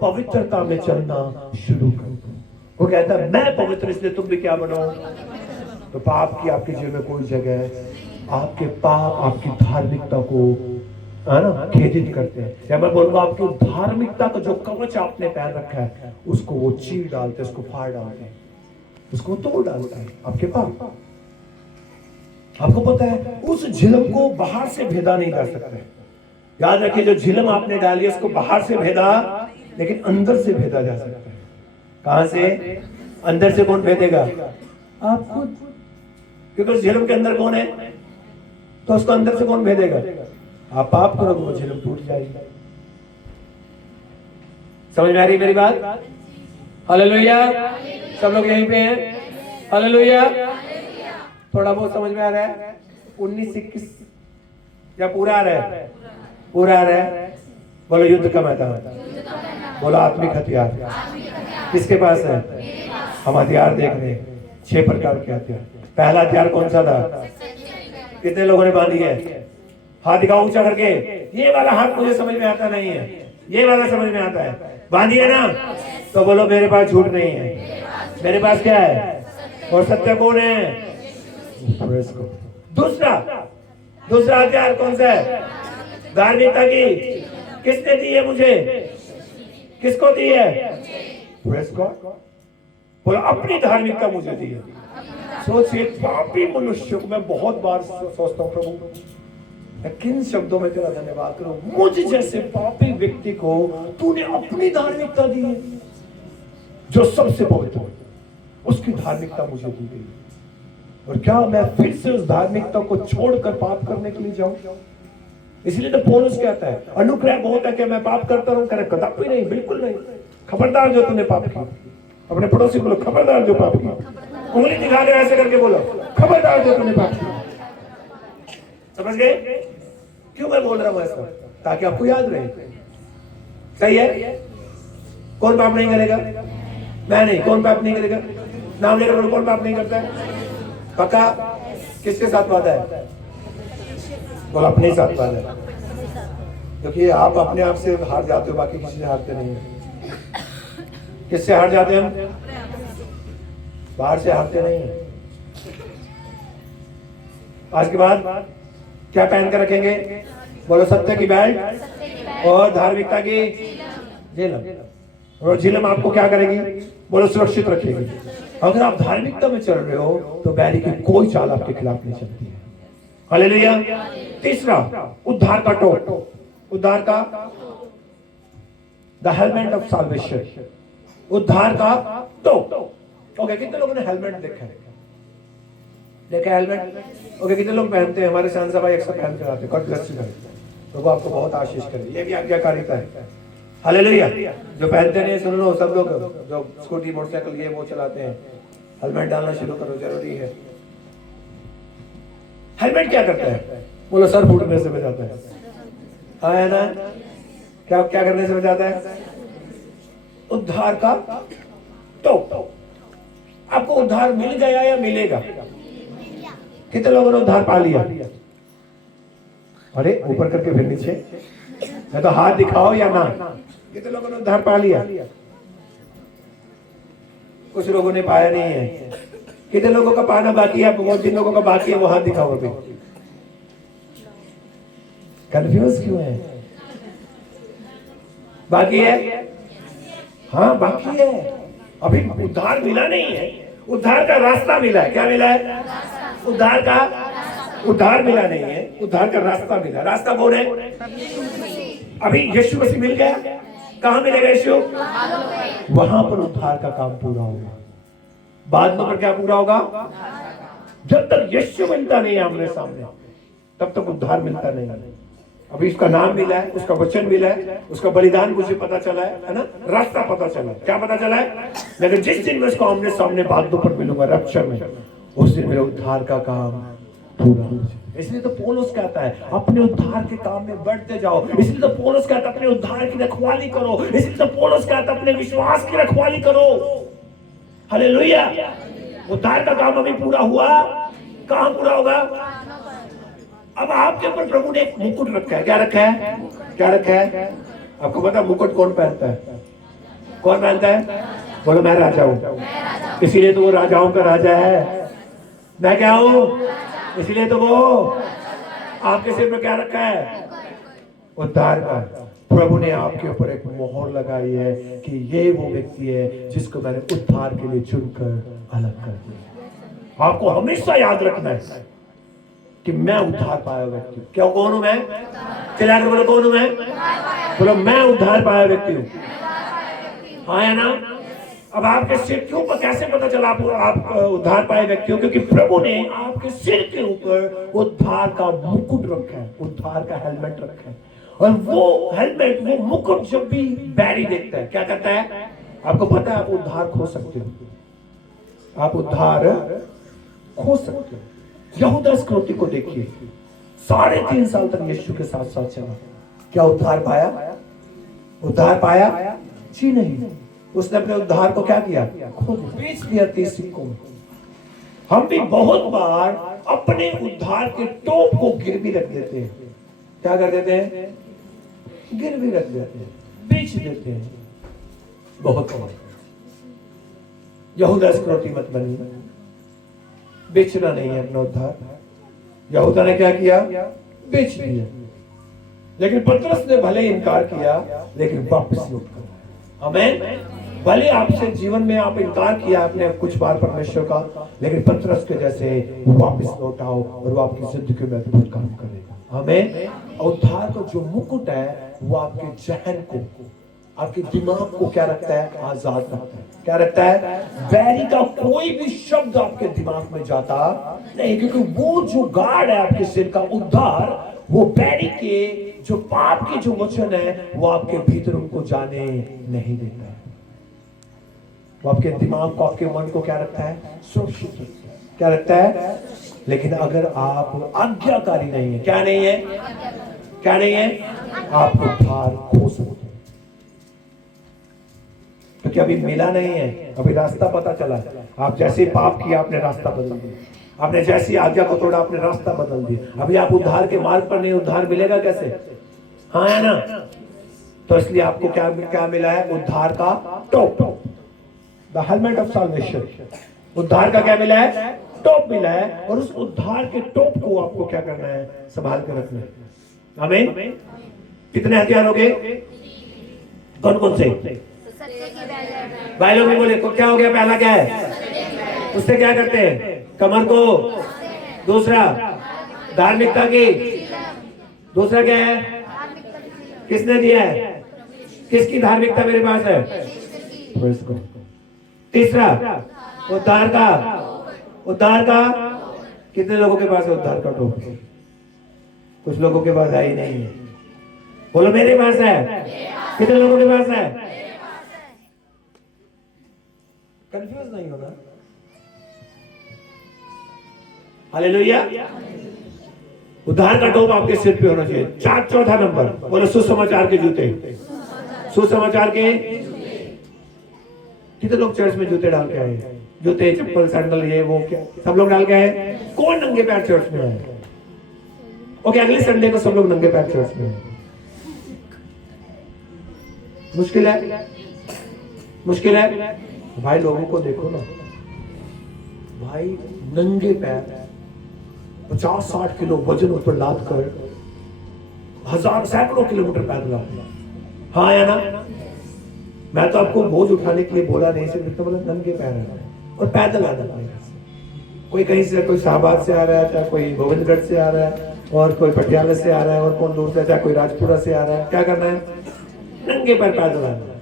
पवित्रता में चलना शुरू करो। वो कहता है मैं पवित्र इसलिए तुम भी क्या बनो। तो पाप की आपके जीवन में कोई जगह है, आपके पाप आपकी धार्मिकता को है ना खेदित करते हैं। या मैं बोलूंगा आपकी धार्मिकता का जो कवच आपने पहन रखा है उसको वो चीर डालते हैं, उसको फाड़ डालते हैं, उसको तोड़ डालता है आपके पाप। आपको पता है उस झिलम को बाहर से भेदा नहीं जा सकता है। याद रखिए जो झिलम आपने डाली है उसको बाहर से भेदा, लेकिन अंदर से भेदा जा सकता है। कहां से? अंदर से कौन भेदेगा? आप खुद। क्योंकि उस झिलम के अंदर कौन है, तो उसको अंदर से कौन भेदेगा? आप पाप करोगे वो झिलम टूट जाएगी। समझ में आ रही मेरी बात? हालेलुया। सब लोग यहीं पे हैं? हालेलुया। थोड़ा बहुत समझ में आ रहा है? 19-21 या पूरा आ रहा है? पूरा आ रहा है। बोलो युद्ध का मैदान, बोलो आत्मिक हथियार किसके पास है? हम हथियार देख रहे हैं 6 प्रकार के हथियार। पहला हथियार कौन सा था? कितने लोगों ने बांधी है? हाथ दिखाओ ऊंचा करके। ये वाला हाथ मुझे समझ में आता नहीं है, ये वाला समझ में आता है। बांधी है ना? तो बोलो मेरे पास झूठ नहीं है, मेरे पास क्या है? और सत्य कौन है? दूसरा हथियार कौन सा है? धार्मिकता की। किसने दी है मुझे? किसको दी है? बोलो अपनी धार्मिकता मुझे दी है। सोचिए पापी मनुष्य को मैं बहुत बार सोचता हूँ प्रभु मैं किन शब्दों में तेरा धन्यवाद करूं, मुझ जैसे पापी व्यक्ति को तूने अपनी धार्मिकता दी है जो सबसे पवित्र है, उसकी धार्मिकता मुझे दी गई। और क्या मैं फिर से उस धार्मिकता को छोड़कर पाप करने के लिए जाऊं? इसलिए तो पौलुस कहता है अनुग्रह बहुत है कि मैं पाप करता रहूं, करे कदापि नहीं, बिल्कुल नहीं। खबरदार जो तूने पाप किया। अपने पड़ोसी बोलो खबरदार जो पाप किया। उंगली दिखा के ऐसे करके बोलो खबरदार जो तूने पाप किया। समझ गए क्यों मैं बोल रहा हूं ऐसा? ताकि आपको याद रहे। सही है? कौन पाप नहीं करेगा? मैं नहीं। कौन पाप नहीं करेगा? नाम लेकर बोलो कौन पाप नहीं करता है? पक्का? किसके साथ वादा है? बोलो अपने साथ वादा है। क्योंकि आप अपने आप से हार जाते हो, बाकी किसी से हारते नहीं है। किससे हार जाते हैं हम? बाहर से हारते नहीं है। आज के बाद क्या पहन कर रखेंगे? बोलो सत्य की बेल्ट और धार्मिकता की झिलम। और झिलम आपको क्या करेगी? बोलो सुरक्षित रखेगी। अगर आप धार्मिकता में चल रहे हो तो बैरी की कोई चाल आपके खिलाफ नहीं चलती है। हालेलुया। तीसरा उद्धार का टोप। उद्धार का द हेलमेट ऑफ साल्वेशन। उद्धार का टोप। ओके, कितने लोगों ने हेलमेट देखा है? देखा हेलमेट? ओके, कितने लोग पहनते हैं? हमारे शान भाई अक्सर पहन कर आते हैं। तो आपको बहुत आशीष करे, ये भी आज्ञाकारिता है। हालेलुया। जो पहनते नहीं सुन लो, सब लोग जो स्कूटी मोटरसाइकिल ये वो चलाते हैं, हेलमेट डालना शुरू करो, जरूरी है। हेलमेट क्या करता है? बोलो सर फूटने से बचाता है। हाँ है ना? क्या क्या करने से बचाता है? उद्धार का टोप। आपको उद्धार मिल गया या मिलेगा? कितने लोगों ने उद्धार पा लिया? अरे ऊपर करके फिर नीचे, या तो हाथ दिखाओ या ना। कितने लोगों ने उद्धार पा लिया? कुछ लोगों ने पाया नहीं है। कितने लोगों का पाना बाकी है? बहुत जिन लोगों का बाकी है वो हाथ दिखाओ। अभी कंफ्यूज क्यों है? बाकी है? हाँ बाकी है। अभी उद्धार मिला नहीं है। उद्धार का रास्ता मिला है। क्या मिला है? उद्धार मिला नहीं है, उद्धार का रास्ता मिला। रास्ता कौन है? अभी यीशु मसीह मिल गया। कहां मिलेगा यीशु? वहां पर उद्धार का काम पूरा होगा। बाद में पर क्या पूरा होगा? जब तक यीशु मिलता नहीं है आमने सामने, तब तक उद्धार मिलता नहीं। अभी इसका नाम मिला है, उसका वचन मिला है, उसका बलिदान मुझे पता चला है ना, रास्ता पता चला है। क्या पता चला है? लेकिन जिस दिन मैं उसको आमने सामने बातों पर मिलूंगा रप्चर में, उस दिन मेरे उद्धार का काम पूरा हो जाए। इसलिए तो पौलुस कहता है अपने उद्धार के काम में बढ़ते जाओ। इसलिए तो पौलुस कहता है अपने उद्धार की रखवाली करो। इसलिए तो पौलुस कहता है अपने विश्वास की रखवाली करो। हालेलुया। उद्धार का काम अभी पूरा हुआ, कहां पूरा होगा? अब आपके ऊपर प्रभु ने एक मुकुट रखा है। क्या रखा है? क्या रखा है? आपको पता मुकुट कौन पहनता है? कौन पहनता है? बोलो मैं राजा हूं। इसीलिए तो वो राजाओं का राजा है। मैं क्या हूं? इसलिए तो वो आपके सिर में क्या रखा है? उद्धार का। प्रभु ने आपके ऊपर एक मोहर लगाई है कि ये वो व्यक्ति है जिसको मैंने उद्धार के लिए चुनकर अलग कर दिया। आपको हमेशा याद रखना है कि मैं उद्धार पाया व्यक्ति हूं। क्या कौन हूं मैं? चिल्लाकर बोलो कौन हूं मैं? बोलो मैं उद्धार पाया व्यक्ति हूं। हाँ है ना? अब आपके सिर के ऊपर कैसे पता चला आप उद्धार पाए व्यक्ति हो? क्योंकि प्रभु ने आपके सिर के ऊपर उद्धार का मुकुट रखा है, उद्धार का हेलमेट रखा है। और वो हेलमेट, वो मुकुट जब भी बैरी देखता है क्या करता है? आपको पता है आप उद्धार खो सकते हो। आप उद्धार खो सकते हो। यहूदा इस्करियोती को देखिए, 3.5 साल तक यीशु के साथ साथ चला। क्या उद्धार पाया? उद्धार पाया? जी नहीं। उसने अपने उद्धार को क्या किया? खुद बेच दिया 30 सिक्कों में। हम भी बहुत बार अपने उद्धार के टोप को गिरवी रख देते हैं। क्या कर देते हैं? गिरवी रख देते हैं, बेच देते हैं। बहुत बार यहूदा इस्करियोती मत बनिए। बेचना नहीं है अपना उद्धार। यहूदा ने क्या किया? बेच दिया। लेकिन पतरस ने भले इनकार किया, लेकिन वापस लौट कर। आमीन। भले आपसे जीवन में आप इनकार किया आपने कुछ बार परमेश्वर का, लेकिन पतरस के जैसे वापस लौट आओ और वो आपकी जिंदगी में अद्भुत काम करेगा। आमीन। उद्धार का जो मुकुट है वो आपके जहन को, आपके दिमाग को क्या रखता है? आजाद रखता है। क्या रखता है? बैरी का कोई भी शब्द आपके दिमाग में जाता नहीं, क्योंकि वो जो गार्ड है आपके सिर का, उद्धार, वो बैरी के जो पाप के जो वचन है वो आपके भीतर उनको जाने नहीं देता है। वो आपके दिमाग को, आपके मन को क्या रखता है? सुरक्षित रखता है। क्या रखता है? लेकिन अगर आप आज्ञाकारी नहीं है, क्या नहीं है? क्या नहीं है? आप उद्धार खो सकते हैं। क्योंकि अभी मिला नहीं है, अभी रास्ता पता चला। आप जैसे पाप किया आपने रास्ता बदल दिया, आपने जैसी आज्ञा को तोड़ा आपने रास्ता बदल दिया। अभी आप उद्धार के मार्ग पर नहीं, उद्धार मिलेगा कैसे? हाँ है ना? तो इसलिए आपको क्या क्या मिला है? उद्धार का टोप, द हेलमेट ऑफ सैल्वेशन। उद्धार का क्या मिला है? टोप मिला है। और उस उद्धार के टोप को आपको क्या करना है? संभाल कर रखना है। आमीन। कितने हथियार हो गए? कौन कौन से? भाई लोग भी बोले क्या हो गया? पहला क्या है? उससे क्या करते हैं? कमर को। दूसरा धार्मिकता की। दूसरा क्या है? किसने दिया है? किसकी धार्मिकता मेरे पास है? तीसरा उद्धार का। उद्धार का कितने लोगों के पास है? उद्धार का टोप कुछ लोगों के पास है ही नहीं है। बोलो मेरे पास है। कितने लोगों के पास है? कंफ्यूज नहीं होना। हालेलुया। उद्धार का टोप आपके सिर पे होना चाहिए। चौथा नंबर बोलो सुसमाचार के जूते। सुसमाचार के कितने लोग चर्च में जूते डाल के आए? जूते, चप्पल, सैंडल, ये वो क्या सब लोग डाल के आए? कौन नंगे पैर चर्च में आए? ओके, अगले संडे को सब लोग नंगे पैर चर्च में आए। मुश्किल है? मुश्किल है? भाई लोगों को देखो ना भाई, नंगे पैर 50-60 किलो वजन ऊपर लाद कर सैकड़ों किलोमीटर पैदल आते। हाँ या ना? मैं तो आपको बोझ उठाने के लिए बोला नहीं, सिर्फ तो बोला नंगे पैर है और पैदल आना पड़ेगा। कोई कहीं से, कोई शाहबाद से आ रहा है, चाहे कोई गोविंदगढ़ से आ रहा है, और कोई पटियाला से आ रहा है, और कौन दूर से, चाहे कोई राजपुरा से आ रहा है। क्या करना है? नंगे पैर पैदल आना।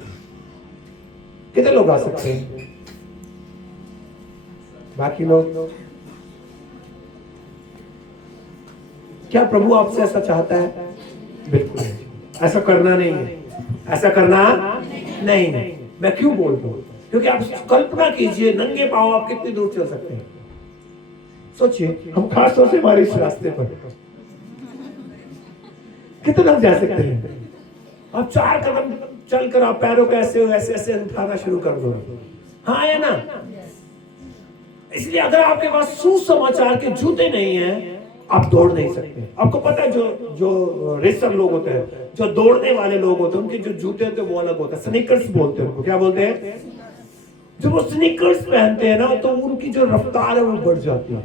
कितने लोग आ सकते हैं? बाकी लोग क्या प्रभु आपसे ऐसा चाहता है? बिल्कुल नहीं। ऐसा करना नहीं है, ऐसा करना नहीं है। मैं क्यों बोल रहा हूं? क्योंकि आप कल्पना कीजिए, नंगे पांव आप कितनी दूर चल सकते हैं? सोचिए, हम खास तौर से हमारे इस रास्ते पर कितना जा सकते हैं? आप 4 कदम चलकर आप पैरों को ऐसे ऐसे ऐसे उठाना शुरू कर दो। हाँ है ना? इसलिए अगर आपके पास सुसमाचार के जूते नहीं हैं, आप दौड़ नहीं सकते। आपको पता है, जो रेसर लोग होते हैं, जो दौड़ने वाले लोग होते हैं, उनके जो जूते होते हैं वो अलग होता है। स्नीकर्स बोलते हैं उनको। क्या बोलते हैं? जब वो स्नीकर्स पहनते हैं ना, तो उनकी जो रफ्तार है वो बढ़ जाती है।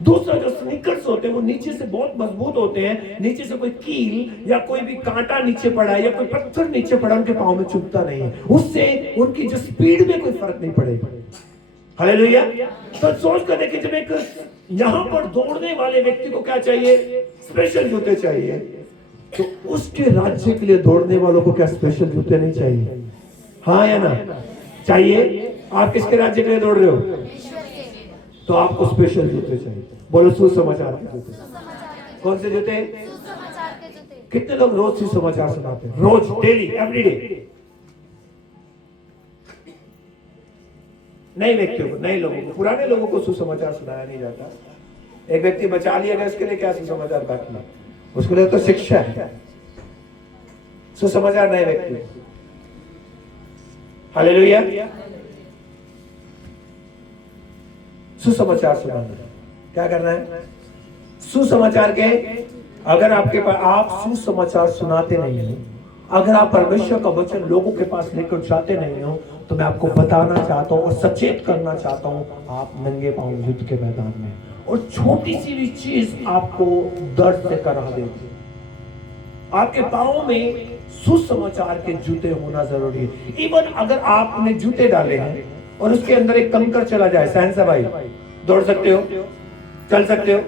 दूसरा, जो स्नीकर्स होते हैं वो नीचे से बहुत मजबूत होते हैं। नीचे से कोई कील या कोई भी कांटा नीचे पड़ा है या कोई पत्थर नीचे पड़ा, उनके पांव में चुभता नहीं है। उससे उनकी जो स्पीड में कोई फर्क नहीं पड़ेगा। हालेलुया। तो सोच कर देखिए, जब एक यहां पर दौड़ने वाले व्यक्ति को क्या चाहिए? स्पेशल जूते चाहिए। तो उसके राज्य के लिए दौड़ने वालों को क्या स्पेशल जूते नहीं चाहिए? हाँ या ना? चाहिए। आप किसके राज्य के लिए दौड़ रहे हो? तो आपको स्पेशल जूते चाहिए। बोलो, सुसमाचार के जूते। कौन से जूते? कितने लोग रोज सुसमाचार सुनाते हैं? रोज, डेली, एवरीडे? नए व्यक्तियों को, नए लोगों को, पुराने लोगों को सुसमाचार सुनाया नहीं जाता। एक व्यक्ति बचा लिया गया, उसके लिए क्या सुसमाचार बाकी? उसके लिए तो शिक्षा है। सुसमाचार नए व्यक्ति। हालेलुया। सुसमाचार सुनाना, क्या करना है? सुसमाचार के, अगर आपके पास, आप सुसमाचार सुनाते नहीं हो, अगर आप परमेश्वर का वचन लोगों के पास लेकर जाते नहीं हो, तो मैं आपको बताना चाहता हूं और सचेत करना चाहता हूं, आप नंगे पांव युद्ध के मैदान में। और छोटी सी भी चीज आपको दर्द से करा देगी। आपके पांव में सुसमाचार के जूते होना जरूरी है। इवन अगर आपने जूते डाले हैं और उसके अंदर एक कंकर चला जाए, सहनसा भाई, दौड़ सकते हो? चल सकते हो?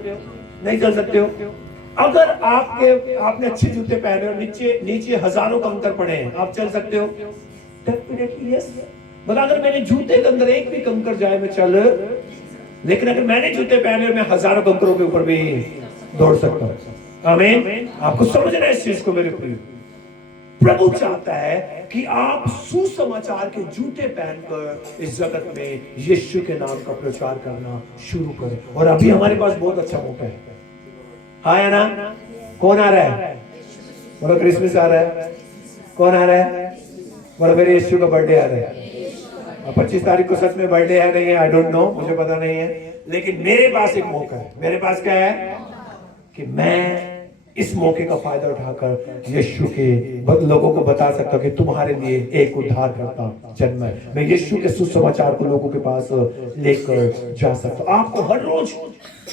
नहीं चल सकते हो? अगर आपने अच्छे जूते पहने और नीचे हजारों कंकर पड़े हैं, आप चल सकते हो? Definitely yes. मतलब अगर मेरे जूते के अंदर एक भी कंकर जाए, मैं चल। लेकिन अगर मैंने जूते पहने और मैं हजारों कंकरों के ऊपर भी दौड़ सकता हूं। आमीन। आपको समझना है इस चीज को मेरे प्रिय। प्रभु चाहता है कि आप सुसमाचार के जूते पहनकर इस जगत में यीशु के नाम का प्रचार करना शुरू करें। और अभी हमारे पास बहुत अच्छा मौका है। हाँ या ना? कौन आ रहा है? बोलो, क्रिसमस आ रहा है। कौन आ रहा है? बोलो, मेरे यीशु का बर्थडे आ रहा है। 25 तारीख को सच में बर्थडे है नहीं है, आई डोंट नो, मुझे पता नहीं है। लेकिन मेरे पास एक मौका है। मेरे पास क्या है? कि मैं इस मौके का फायदा उठाकर यीशु के लोगों को बता सकता हूं कि तुम्हारे लिए एक उद्धारकर्ता जन्म है। मैं यीशु के सुसमाचार को लोगों के पास लेकर जा सकता हूं। आपको हर रोज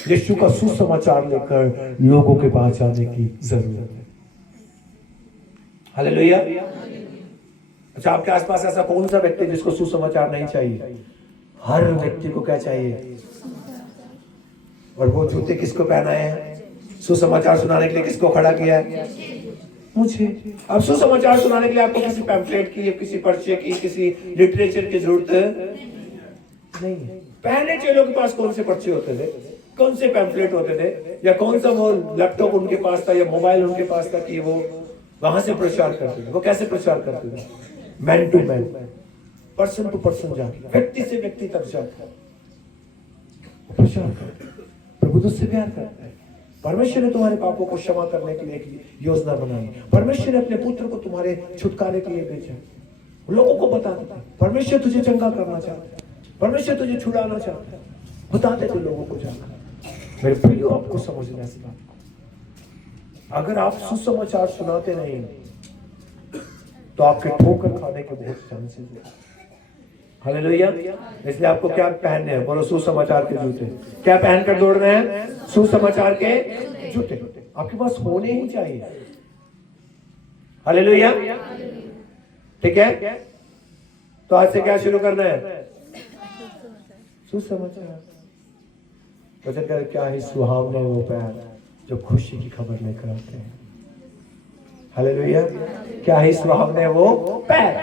यीशु का सुसमाचार लेकर लोगों के पास जाने की जरूरत है। हालेलुया। अच्छा, आपके आसपास ऐसा कौन सा व्यक्ति जिसको सुसमाचार नहीं चाहिए? हर व्यक्ति को क्या चाहिए? और वो जूते किसको पहनाए हैं? सुसमाचार सुनाने के लिए किसको खड़ा किया है? मुझे। अब सुसमाचार सुनाने के लिए आपको किसी पैम्फलेट की, किसी पर्चे की, किसी लिटरेचर की जरूरत नहीं है। पहले चेलों के पास कौन से पर्चे होते थे? कौन से पैम्फलेट होते थे? या कौन सा वो लैपटॉप उनके पास था या मोबाइल उनके पास था कि वो वहां से प्रचार करते थे? वो कैसे प्रचार करते थे? Man to man, person to person जाके, व्यक्ति से व्यक्ति तक जाकर प्रचार करते। प्रभु तुझसे प्यार करता है। परमेश्वर ने तुम्हारे पापों को क्षमा करने के लिए एक योजना बनाई। परमेश्वर ने अपने पुत्र को तुम्हारे छुटकारे के लिए भेजा। लोगों को बता देता, परमेश्वर तुझे चंगा करना चाहता है, परमेश्वर तुझे छुड़ाना चाहता है। बता देते लोगों को जाकर। मेरे प्रियो, आपको समझना है इस बात को। अगर आप सुसमाचार सुनाते नहीं तो आपके ठोकर खाने के बहुत चांसेस है। हालेलुया। इसलिए आपको क्या पहनने हैं? बोलो, सुसमाचार के जूते। क्या पहनकर दौड़ रहे हैं? सुसमाचार के जूते आपके पास होने ही चाहिए। हालेलुया। ठीक है, तो आज से क्या शुरू करना है? सुसमाचार। वचन कर, क्या ही सुहावने वो पैर जो खुशी की खबर लेकर आते हैं। हालेलुया। क्या ही सुहावने वो पैर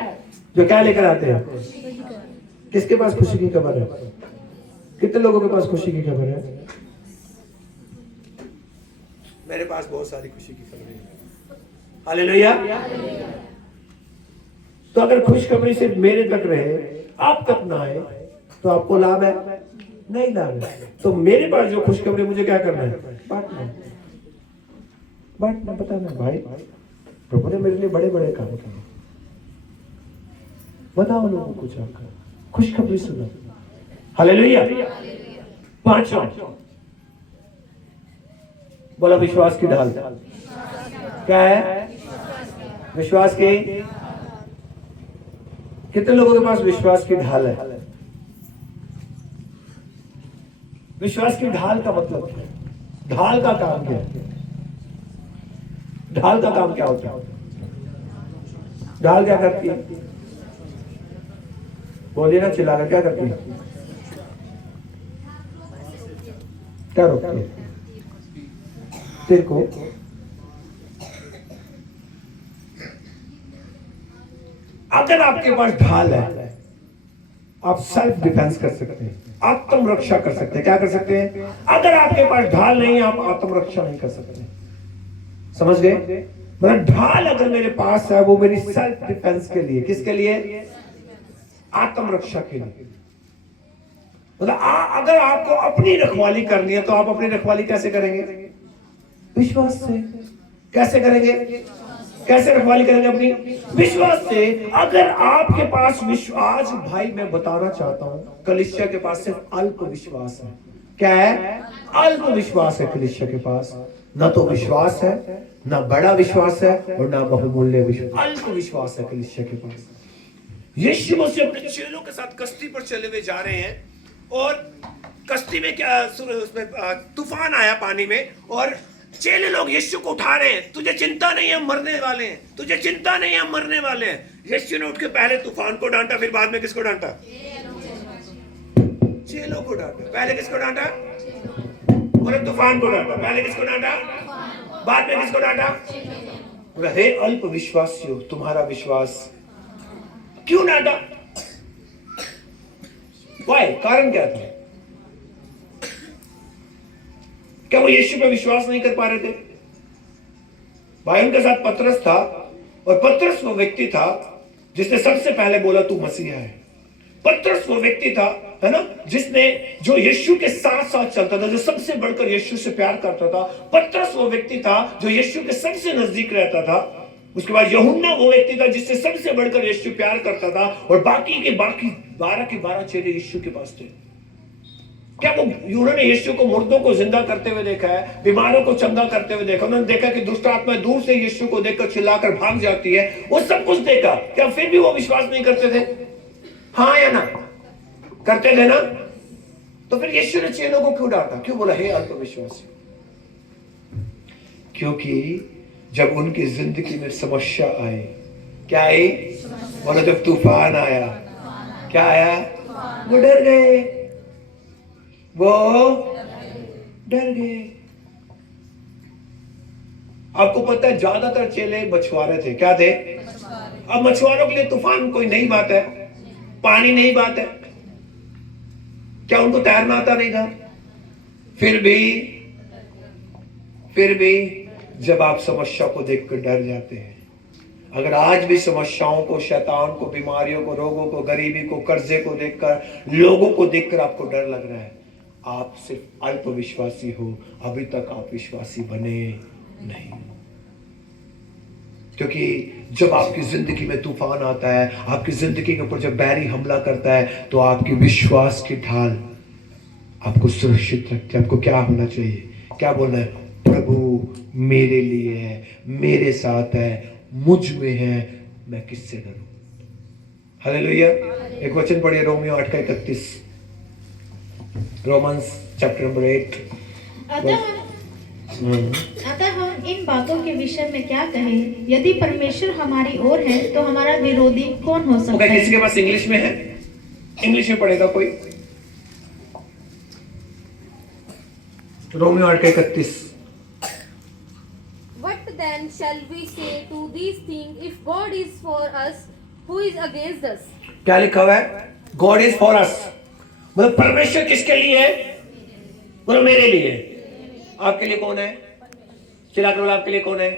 जो क्या लेकर आते हैं? किसके पास खुशी की खबर है? कितने लोगों के पास खुशी की खबर है? मेरे पास बहुत सारी खुशी की खबरें हैं। हालेलुया। तो अगर खुशखबरी सिर्फ मेरे तक रहे, आप तक ना आए, तो आपको लाभ है? नहीं लाभ है। तो मेरे पास जो खुशखबरी, मुझे क्या करना है? बांटना। बांटना, बताना भाई प्रभु ने मेरे लिए बड़े बड़े काम किए, बताओ लोगों को जाकर, खुशखबरी सुनो। हालेलुया। पांचवा बोला, विश्वास की ढाल। क्या है? विश्वास की। कितने लोगों के पास विश्वास की ढाल है? विश्वास की ढाल का मतलब क्या है? ढाल का काम क्या है? ढाल का काम क्या होता है? ढाल क्या करती है? बोलिए ना, चिल्लाकर, क्या करती है? क्या रोकती है? तेरे को अगर आपके पास ढाल है, आप सेल्फ डिफेंस कर सकते हैं, आत्मरक्षा कर सकते हैं। क्या कर सकते हैं? अगर आपके पास ढाल नहीं है, आप आत्मरक्षा नहीं कर सकते। समझ गए? मतलब ढाल अगर मेरे पास है, वो मेरी सेल्फ डिफेंस के लिए। किसके लिए? आत्मरक्षा के लिए। मतलब अगर आपको अपनी रखवाली करनी है, तो आप अपनी रखवाली कैसे करेंगे? विश्वास से। कैसे करेंगे? कैसे रखवाली करेंगे अपनी? विश्वास से। अगर आपके पास विश्वास, भाई मैं बताना चाहता हूं, कलीसिया के पास सिर्फ अल्प विश्वास है। क्या है? अल्प विश्वास है कलीसिया के पास। ना तो विश्वास है, ना बड़ा विश्वास है, और ना बहुमूल्य विश्वास। अल्प विश्वास है कलीसिया के पास। यीशु मसीह अपने चेलों के साथ कश्ती पर चले हुए जा रहे हैं, और कश्ती में क्या, उसमें तूफान आया पानी में, और चेले लोग यीशु को उठा रहे हैं। तुझे चिंता नहीं है, हम मरने वाले हैं। तुझे चिंता नहीं है, हम मरने वाले हैं। यीशु ने उठ के पहले तूफान को डांटा, फिर बाद में किसको डांटा? चेलों को डांटा। पहले किसको डांटा? बोले तूफान को डांटा। पहले किसको डांटा? बाद में किसको डांटा? बोला, हे अल्प विश्वासियों, तुम्हारा विश्वास क्यों डांटा? वाई? कारण क्या था? क्या वो यीशु पे विश्वास नहीं कर पा रहे थे? भाई उनके साथ पतरस था, और पतरस वो व्यक्ति था जिसने सबसे पहले बोला तू मसीहा है। पतरस वो व्यक्ति था, है ना, जिसने, जो यीशु के साथ साथ चलता था, जो सबसे बढ़कर यीशु से प्यार करता था। पतरस वो व्यक्ति था जो यीशु के सबसे नजदीक रहता था। उसके बाद यूहन्ना वो व्यक्ति था जिससे सबसे बढ़कर यीशु प्यार करता था, और बाकी 12 के 12 चेले यीशु के पास थे। क्या वो उन्होंने यीशु को मुर्दों को जिंदा करते हुए देखा है, बीमारों को चंगा करते हुए देखा, उन्होंने देखा कि दुष्ट आत्मा दूर से यीशु को देखकर चिल्लाकर भाग जाती है, वो सब कुछ देखा। क्या फिर भी वो विश्वास नहीं करते थे? हाँ या ना? करते थे ना? तो फिर यीशु ने चेलों को क्यों डांटा? क्यों बोला हे अल्पविश्वासी? क्योंकि जब उनकी जिंदगी में समस्या आई, क्या आई? बोला जब तूफान आया, क्या आया? वो डर गए, वो डर गए। आपको पता है ज्यादातर चेले मछुआरे थे। क्या थे? अब मछुआरों के लिए तूफान कोई नई बात है, पानी नई बात है। क्या उनको तैरना आता नहीं था? फिर भी जब आप समस्या को देखकर डर जाते हैं, अगर आज भी समस्याओं को, शैतान को, बीमारियों को, रोगों को, गरीबी को, कर्जे को देखकर, लोगों को देखकर आपको डर लग रहा है, आप सिर्फ अल्प विश्वासी हो। अभी तक आप विश्वासी बने नहीं। क्योंकि जब आपकी जिंदगी में तूफान आता है, आपकी जिंदगी के ऊपर जब बैरी हमला करता है, तो आपकी विश्वास की ढाल आपको सुरक्षित रखती है। आपको क्या होना चाहिए? क्या बोलना है? प्रभु मेरे लिए है, मेरे साथ है, मुझ में है, मैं किससे डरूं? हालेलुया। एक वचन पढ़िए, रोमियो 8:31। Romans chapter number 8। अतः हम इन बातों के विषय में क्या कहें? यदि परमेश्वर हमारी ओर है तो हमारा विरोधी कौन हो सकता है? किसी के पास इंग्लिश में है? इंग्लिश में पढ़ेगा कोई? Romeo 8:31। What then shall we say to these things? If God is for us, who is against us? क्या लिखा हुआ है? God is for us। मतलब परमेश्वर किसके लिए है? मतलब मेरे लिए। आपके लिए कौन है? चिल्ला कर बोला आपके लिए कौन है?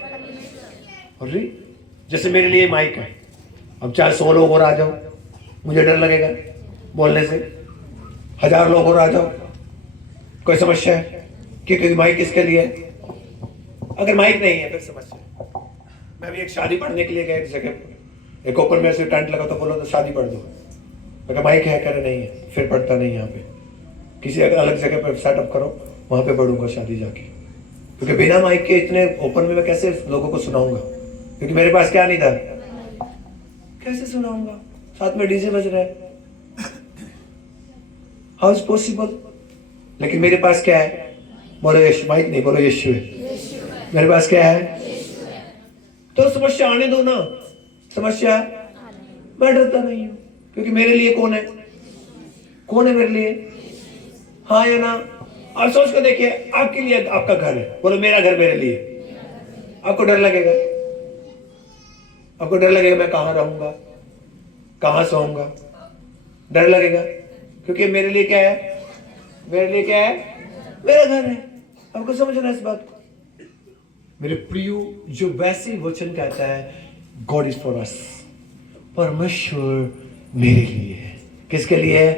अरे जैसे मेरे लिए माइक है, अब चाहे 100 लोग और आ जाओ, मुझे डर लगेगा बोलने से। 1000 लोग और आ जाओ, कोई समस्या है? क्योंकि माइक किसके लिए है? अगर माइक नहीं है फिर समस्या है। मैं भी एक शादी पढ़ने के लिए गया एक जगह पर, एक ओपन में से टेंट लगा तो बोला तो शादी पढ़ दो। अगर माइक है, कह रहे नहीं है, फिर पढ़ता नहीं यहाँ पे, किसी अलग जगह पर सेटअप करो, वहां पे पढ़ूंगा शादी जाके। क्योंकि बिना माइक के इतने ओपन में मैं कैसे लोगों को सुनाऊंगा? क्योंकि मेरे पास क्या नहीं था, कैसे सुनाऊंगा? साथ में डीजे बज रहा है, हाउ इज पॉसिबल? लेकिन मेरे पास क्या है? बोलो यीशु, माइक नहीं, बोलो यीशु है। मेरे पास क्या है? तो समस्या आने दो ना, समस्या मैं डरता नहीं हूं, क्योंकि मेरे लिए कौन है? कौन है मेरे लिए? हाँ या ना? आप सोच कर देखिए, आपके लिए आपका घर है, बोलो मेरा घर मेरे लिए। आपको डर लगेगा? आपको डर लगेगा मैं कहां रहूंगा, कहां सोऊंगा? डर लगेगा, क्योंकि मेरे लिए क्या है? मेरे लिए क्या है? मेरा घर है। आपको समझना इस बात को। मेरे प्रियो, जो वैसे वचन कहता है गॉड इज फॉर अस, परमेश्वर मेरे लिए है। किसके लिए है?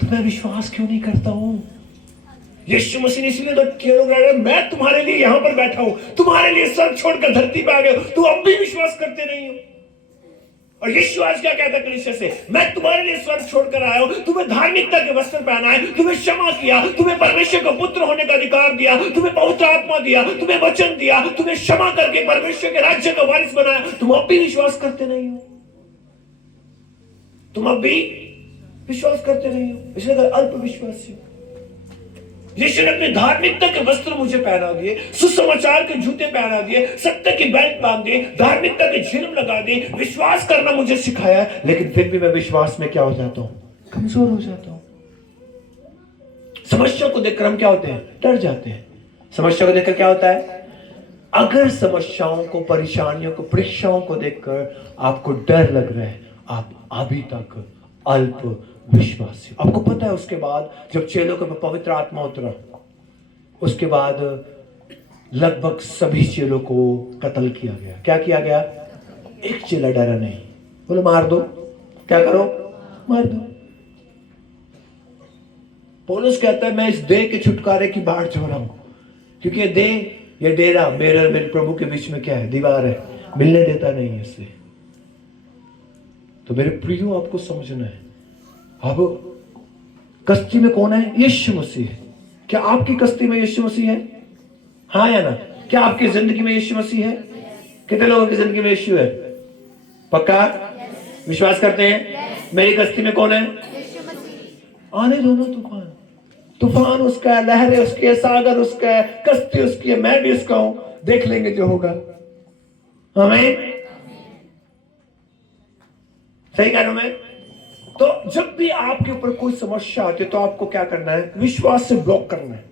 तो मैं विश्वास क्यों नहीं करता हूं? यीशु मसीह ने इसलिए तो किया लोग रहे, मैं तुम्हारे लिए यहां पर बैठा हूं, तुम्हारे लिए स्वर्ग छोड़कर धरती पे आ गया, तू अब भी विश्वास करते नहीं हो। और यीशु आज क्या कहता है कलीसिया से? मैं तुम्हारे लिए स्वर्ग छोड़कर आया हूं, तुम्हें धार्मिकता के वस्त्र पहनाए, तुम्हें क्षमा किया, तुम्हें परमेश्वर का पुत्र होने का अधिकार दिया, तुम्हें पवित्र आत्मा दिया, तुम्हें वचन दिया, तुम्हें क्षमा करके परमेश्वर के राज्य का वारिस बनाया, तुम अब भी विश्वास करते नहीं हो। तुम अब भी विश्वास करते नहीं हो, इसलिए अल्प विश्वासी हो। यीशु ने अपने धार्मिकता के वस्त्र मुझे पहना दिए, सुसमाचार के जूते पहना दिए, सत्य की बेल्ट बांध दी, धार्मिकता के झिलम लगा दी, विश्वास करना मुझे सिखाया, लेकिन फिर भी मैं विश्वास में क्या हो जाता हूं? कमजोर हो जाता हूं। समस्या को देखकर हम क्या होते हैं? डर जाते हैं। समस्या को देखकर क्या होता है? अगर समस्याओं को, परेशानियों को, परीक्षाओं को देखकर आपको डर लग रहा है, आप अभी तक अल्प विश्वासी। आपको पता है उसके बाद जब चेलों के पवित्र आत्मा उतरा, उसके बाद लगभग सभी चेलों को कत्ल किया गया। क्या किया गया? एक चेला डरा नहीं, बोले मार दो। क्या करो? मार दो। पौलुस कहता है मैं इस देह के छुटकारे की बाट जो रहा हूं, क्योंकि ये देह, ये डेरा मेरे प्रभु के बीच में क्या है? दीवार है, मिलने देता नहीं है इससे। तो मेरे प्रियो, आपको समझना है, अब कश्ती में कौन है? यीशु मसीह है। क्या आपकी कश्ती में यीशु मसीह है? हाँ या ना? क्या आपकी जिंदगी में यीशु मसीह है? कितने लोगों की जिंदगी में यीशु है? पक्का विश्वास करते हैं? मेरी कश्ती में कौन है? आने दो ना तूफान। तूफान उसका है, लहरें उसकी है, सागर उसका है, कश्ती उसकी है, मैं भी उसका हूं। देख लेंगे जो होगा। हमें सही कह रहा हूं मैं? तो जब भी आपके ऊपर कोई समस्या आती है तो आपको क्या करना है? विश्वास से ब्लॉक करना है,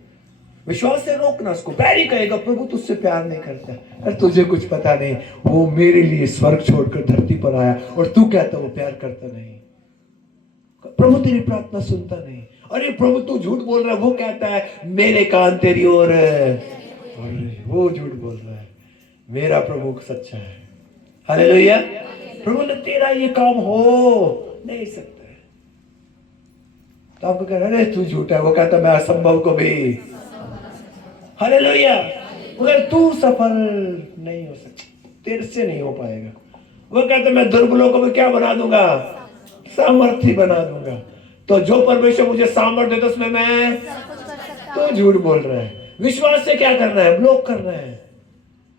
विश्वास से रोकना उसको। बैरी कहेगा प्रभु तुझसे प्यार नहीं करता, अरे तुझे कुछ पता नहीं, वो मेरे लिए स्वर्ग छोड़कर धरती पर आया और तू कहता वो प्यार करता नहीं। प्रभु तेरी प्रार्थना सुनता नहीं, अरे प्रभु तू झूठ बोल रहा है, वो कहता है मेरे कान तेरी ओर है। अरे वो झूठ बोल रहा है, मेरा प्रभु सच्चा है। हालेलुया। प्रभु ने तेरा ये काम हो नहीं सकता है, तो आपको कह रहा है तू झूठा है, वो कहता है मैं असंभव को भी। हालेलुया। मगर तू सफल नहीं हो सकता, तेरे से नहीं हो पाएगा। वो कहता है मैं दुर्बलों को भी क्या बना दूंगा? सामर्थी बना दूंगा। तो जो परमेश्वर मुझे सामर्थ्य देता उसमें मैं, तो झूठ बोल रहा है। विश्वास से क्या करना है? ब्लॉक करना है।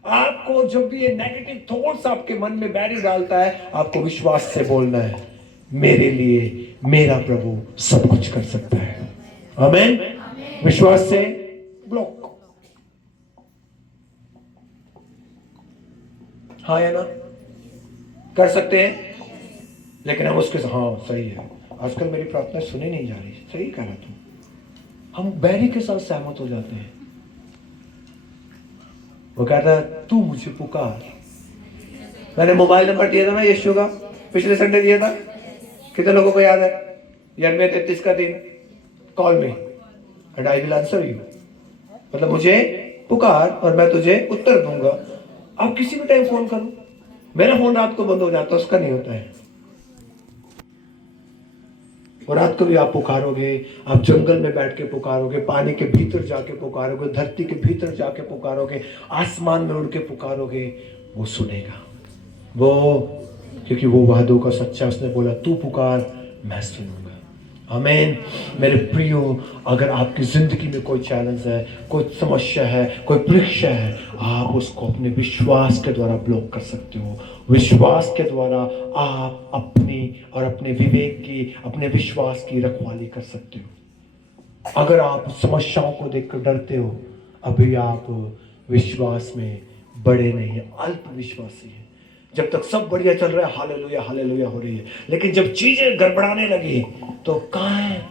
आपको जब भी ये नेगेटिव थॉट्स आपके मन में बैरी डालता है, आपको विश्वास से बोलना है मेरे लिए मेरा प्रभु सब कुछ कर सकता है। आमीन। विश्वास से ब्लॉक। हाँ या ना? कर सकते हैं, लेकिन हम उसके हाँ सही है, आजकल मेरी प्रार्थना सुनी नहीं जा रही, सही कह रहा तू। हम बैरी के साथ सहमत हो जाते हैं। वो कहता है तू मुझे पुकार। मैंने मोबाइल नंबर दिया था ना यीशु का, पिछले संडे दिया था, कितने लोगों को याद है? यर्मिया 33 का 3, call me and I will answer you. मतलब मुझे पुकार और मैं तुझे उत्तर दूंगा। आप किसी भी टाइम फोन करो, मेरा फोन रात को बंद हो जाता है, उसका नहीं होता है। और रात को भी आप पुकारोगे, आप जंगल में बैठ के पुकारोगे, पानी के भीतर जाके पुकारोगे, धरती के भीतर जाके पुकारोगे, आसमान में उड़ के पुकारोगे, वो सुनेगा। वो क्योंकि वो वादों का सच्चा, उसने बोला तू पुकार मैं सुनूंगा। आमीन। मेरे प्रियो, अगर आपकी जिंदगी में कोई चैलेंज है, कोई समस्या है, कोई परीक्षा है, आप उसको अपने विश्वास के द्वारा ब्लॉक कर सकते हो। विश्वास के द्वारा आप अपनी और अपने विवेक की, अपने विश्वास की रखवाली कर सकते हो। अगर आप समस्याओं को देखकर डरते हो, अभी आप विश्वास में बड़े नहीं है, अल्प विश्वासी है। जब तक सब बढ़िया चल रहा है, हालेलुया हालेलुया हो रही है, लेकिन जब चीजें गड़बड़ाने लगी तो कहाँ है,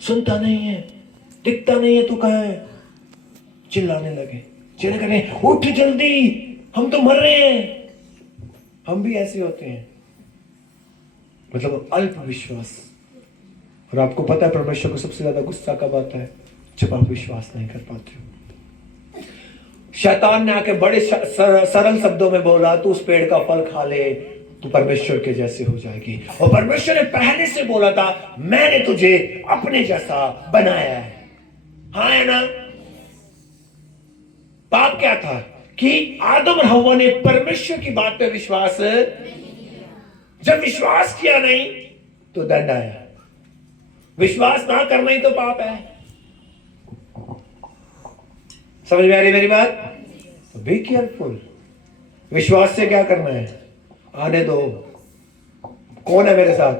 सुनता नहीं है, दिखता नहीं है, तो कहाँ है, चिल्लाने लगे, चिल्ला करें उठ जल्दी, हम तो मर रहे हैं। हम भी ऐसे होते हैं, मतलब अल्प विश्वास। और आपको पता है परमेश्वर को सबसे ज्यादा गुस्सा कब आता है? जब आप विश्वास नहीं कर पाते हो। शैतान ने आके बड़े सरल शब्दों में बोला तू उस पेड़ का फल खा ले, तू परमेश्वर के जैसे हो जाएगी। और परमेश्वर ने पहले से बोला था मैंने तुझे अपने जैसा बनाया है। हाँ है ना? पाप क्या था कि आदम और हव्वा ने परमेश्वर की बात पे विश्वास, जब विश्वास किया नहीं तो दंड आया। विश्वास ना करना ही तो पाप है। समझ में आ रही मेरी बात? Be careful. विश्वास से क्या करना है? आने दो। कौन है मेरे साथ?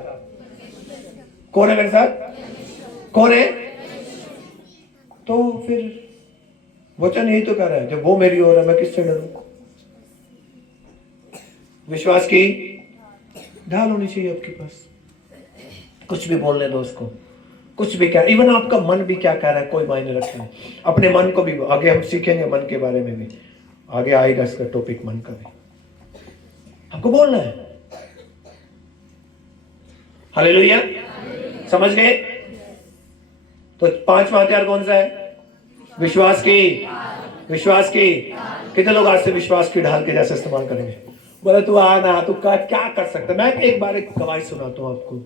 कौन है मेरे साथ? कौन है? तो फिर वचन यही तो कह रहा है, जब वो मेरी ओर है मैं किससे डरूं? विश्वास की ढाल होनी चाहिए आपके पास। कुछ भी बोलने दो उसको, कुछ भी क्या, इवन आपका मन भी क्या कह रहा है कोई मायने रखता है। अपने मन को भी, आगे हम सीखेंगे मन के बारे में भी, आगे आएगा इसका टॉपिक मन का भी। आपको बोलना है। हालेलुया। समझ गए? तो 5वां हथियार कौन सा है? विश्वास की। विश्वास की। कितने लोग आज से विश्वास की ढाल के जैसे इस्तेमाल करेंगे? बोले तू आना, तू क्या कर सकता है? मैं एक बार एक गवाही सुनाता हूं आपको।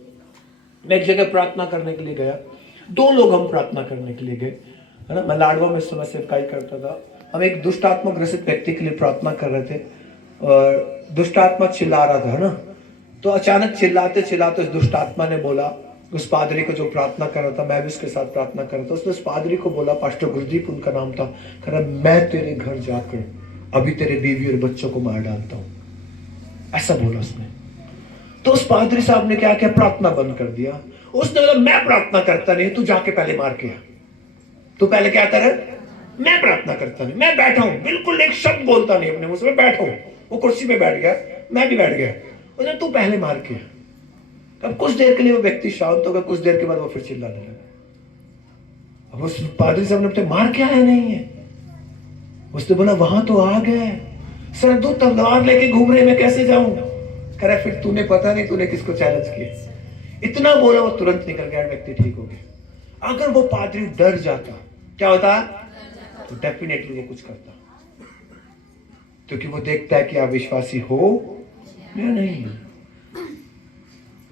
मैं एक जगह प्रार्थना करने के लिए गया, 2 लोग हम प्रार्थना करने के लिए गए, है ना। मैं लाडवा में इस समय सेवकाई करता था। हम एक दुष्ट आत्मा ग्रसित व्यक्ति के लिए प्रार्थना कर रहे थे और दुष्ट आत्मा चिल्ला रहा था, है ना। तो अचानक चिल्लाते चिल्लाते उस दुष्ट आत्मा ने बोला उस पादरी को, जो प्रार्थना कर रहा था, मैं भी उसके साथ प्रार्थना कर रहा था, उसने उस पादरी को बोला, पास्टर गुरदीप उनका नाम था, कह रहा मैं तेरे घर जाकर अभी तेरे बीवी और बच्चों को मार डालता हूं, ऐसा बोला उसने। तो उस पादरी साहब ने क्या किया? प्रार्थना बंद कर दिया। उसने बोला मैं प्रार्थना करता नहीं, तू जाके पहले मार के आ। तू पहले क्या कर? मैं प्रार्थना करता नहीं, मैं बैठा हूं, बिल्कुल एक शब्द बोलता नहीं अपने मुंह से, मैं बैठा हूं। वो कुर्सी पे बैठ गया, मैं भी बैठ गया। उसने तू पहले मार के आ। अब कुछ देर के लिए वो व्यक्ति शांत हो गया, कुछ देर के बाद वो फिर चिल्लाने लगा। अब उस पादरी साहब ने पूछा मार के आया नहीं है? उसने बोला वहां तो आ गए सर, 2 तलवार लेके घूम रहे, मैं कैसे जाऊं? कह रहा फिर तूने पता नहीं तूने किसको चैलेंज किया। इतना बोला, वो तुरंत निकल गया, व्यक्ति ठीक हो गया। अगर वो पादरी डर जाता क्या होता? तो डेफिनेटली वो कुछ करता, क्योंकि वो देखता है कि आप विश्वासी हो या नहीं।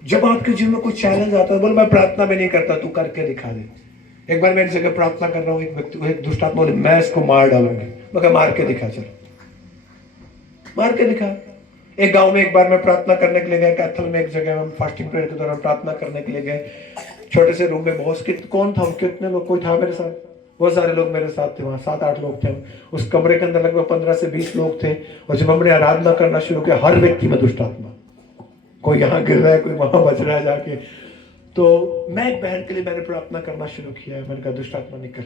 जब आपके जीवन में कुछ चैलेंज आता है, बोल मैं प्रार्थना भी नहीं करता, तू करके दिखा दे। एक बार मैं एक जगह प्रार्थना कर रहा हूँ, एक व्यक्ति को, एक दुष्ट आत्मा बोले मैं इसको मार डालूंगी। मैं मार के दिखा, चल मार के दिखा। एक गांव में एक बार मैं प्रार्थना करने के लिए गया, कैथल में एक जगह हम फास्टिंग प्रेयर के दौरान प्रार्थना करने के लिए गए। छोटे से रूम में बहुत कौन था, कितने लोग, कोई था मेरे साथ? बहुत सारे लोग मेरे साथ थे, वहां 7-8 लोग थे। उस कमरे के अंदर लगभग 15 से 20 लोग थे। और जब हमने आराधना करना शुरू किया, हर व्यक्ति में दुष्ट आत्मा, कोई यहाँ गिर रहा है, कोई वहां बच रहा है जाके। तो मैं एक बहन के लिए मैंने प्रार्थना करना शुरू किया। मैंने कहा दुष्ट आत्मा निकल।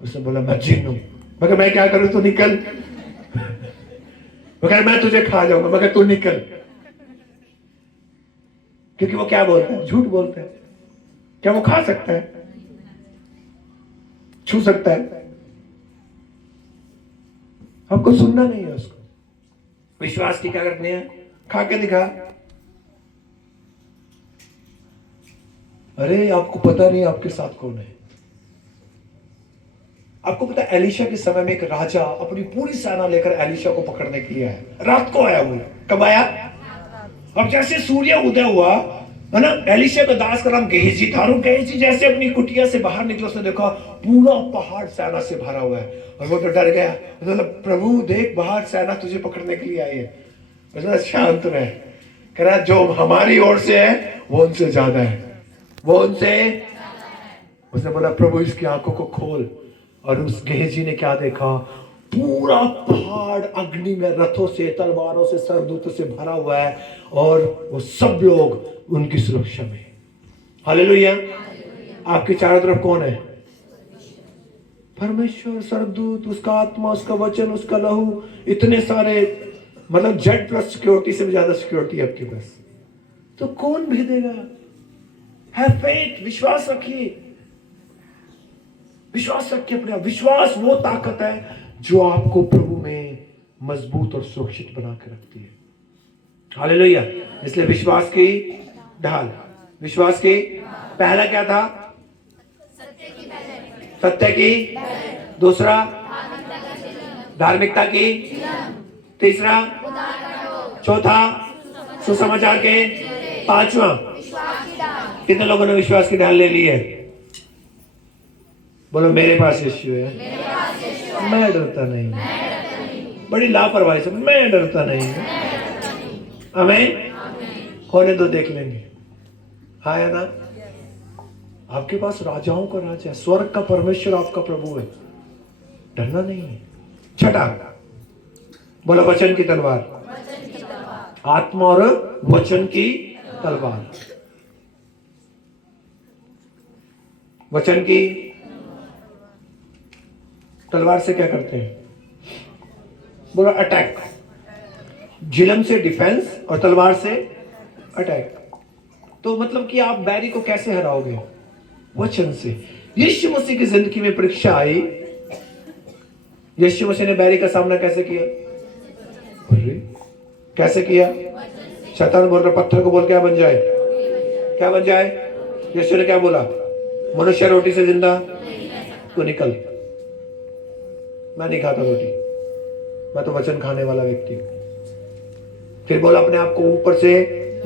उसने बोला मैं जिन हूं। मगर मैं क्या करूं? तू निकल। मगर मैं तुझे खा जाऊंगा, मगर तू निकल। क्योंकि वो क्या बोलता है? झूठ बोलता है। क्या वो खा सकता है? छू सकता है? हमको सुनना नहीं है उसको। विश्वास की क्या करनी है? खा के दिखा। अरे आपको पता नहीं आपके साथ कौन है। आपको पता है एलीशा के समय में एक राजा अपनी पूरी सेना लेकर एलीशा को पकड़ने के लिए आया। रात को आया वो। कब आया? अब जैसे सूर्य उदय हुआ है ना, एलीशा का दास का नाम गेहजी था। और गेहजी जैसे अपनी कुटिया से बाहर निकला, उसने देखा पूरा पहाड़ सेना से भरा हुआ है। और वो तो डर गया, मतलब प्रभु देख बाहर सेना तुझे पकड़ने के लिए आई है। उसने शांत रहे, कह रहा जो हमारी ओर से है वो उनसे ज्यादा है, वो उनसे। उसने बोला प्रभु इसकी आंखों को खोल। और उस गेहजी ने क्या देखा? पूरा पहाड़ अग्नि में रथों से, तलवारों से, सरदूतों से भरा हुआ है और वो सब लोग उनकी सुरक्षा में। हालेलुया। आपके चारों तरफ कौन है? परमेश्वर, सरदूत, उसका आत्मा, उसका वचन, उसका लहू, इतने सारे, मतलब जेट प्लस सिक्योरिटी से भी ज्यादा सिक्योरिटी आपके पास। तो कौन भेदेगा? हैव फेथ, विश्वास रखिए, विश्वास रखिए अपने आप। विश्वास वो ताकत है जो आपको प्रभु में मजबूत और सुरक्षित बना के रखती है। हालेलुया। इसलिए विश्वास की ढाल, विश्वास की पहला क्या था? सत्य की, दूसरा धार्मिकता की, तीसरा, चौथा सुसमाचार के, पांचवा। कितने लोगों ने विश्वास की ढाल ले ली है? बोलो मेरे पास यीशु है, मैं डरता नहीं। बड़ी लापरवाही से मैं डरता नहीं। आमीन। होने दो, देख लेंगे। हाँ है ना? आपके पास राजाओं का राजा है, स्वर्ग का परमेश्वर आपका प्रभु है, डरना नहीं है। छठा, बोलो वचन की तलवार, आत्मा और वचन की तलवार। वचन की तलवार से क्या करते हैं? बोलो अटैक। झिलम से डिफेंस और तलवार से अटैक। तो मतलब कि आप बैरी को कैसे हराओगे? वचन से। यीशु मसीह की जिंदगी में परीक्षा आई, यीशु मसीह ने बैरी का सामना कैसे किया? कैसे किया? शैतान बोल रहा पत्थर को बोल क्या बन जाए? क्या बन जाए? यीशु ने क्या बोला? मनुष्य रोटी से जिंदा तो निकल। मैं नहीं खाता रोटी, मैं तो वचन खाने वाला व्यक्ति हूं। फिर बोला अपने आप को ऊपर से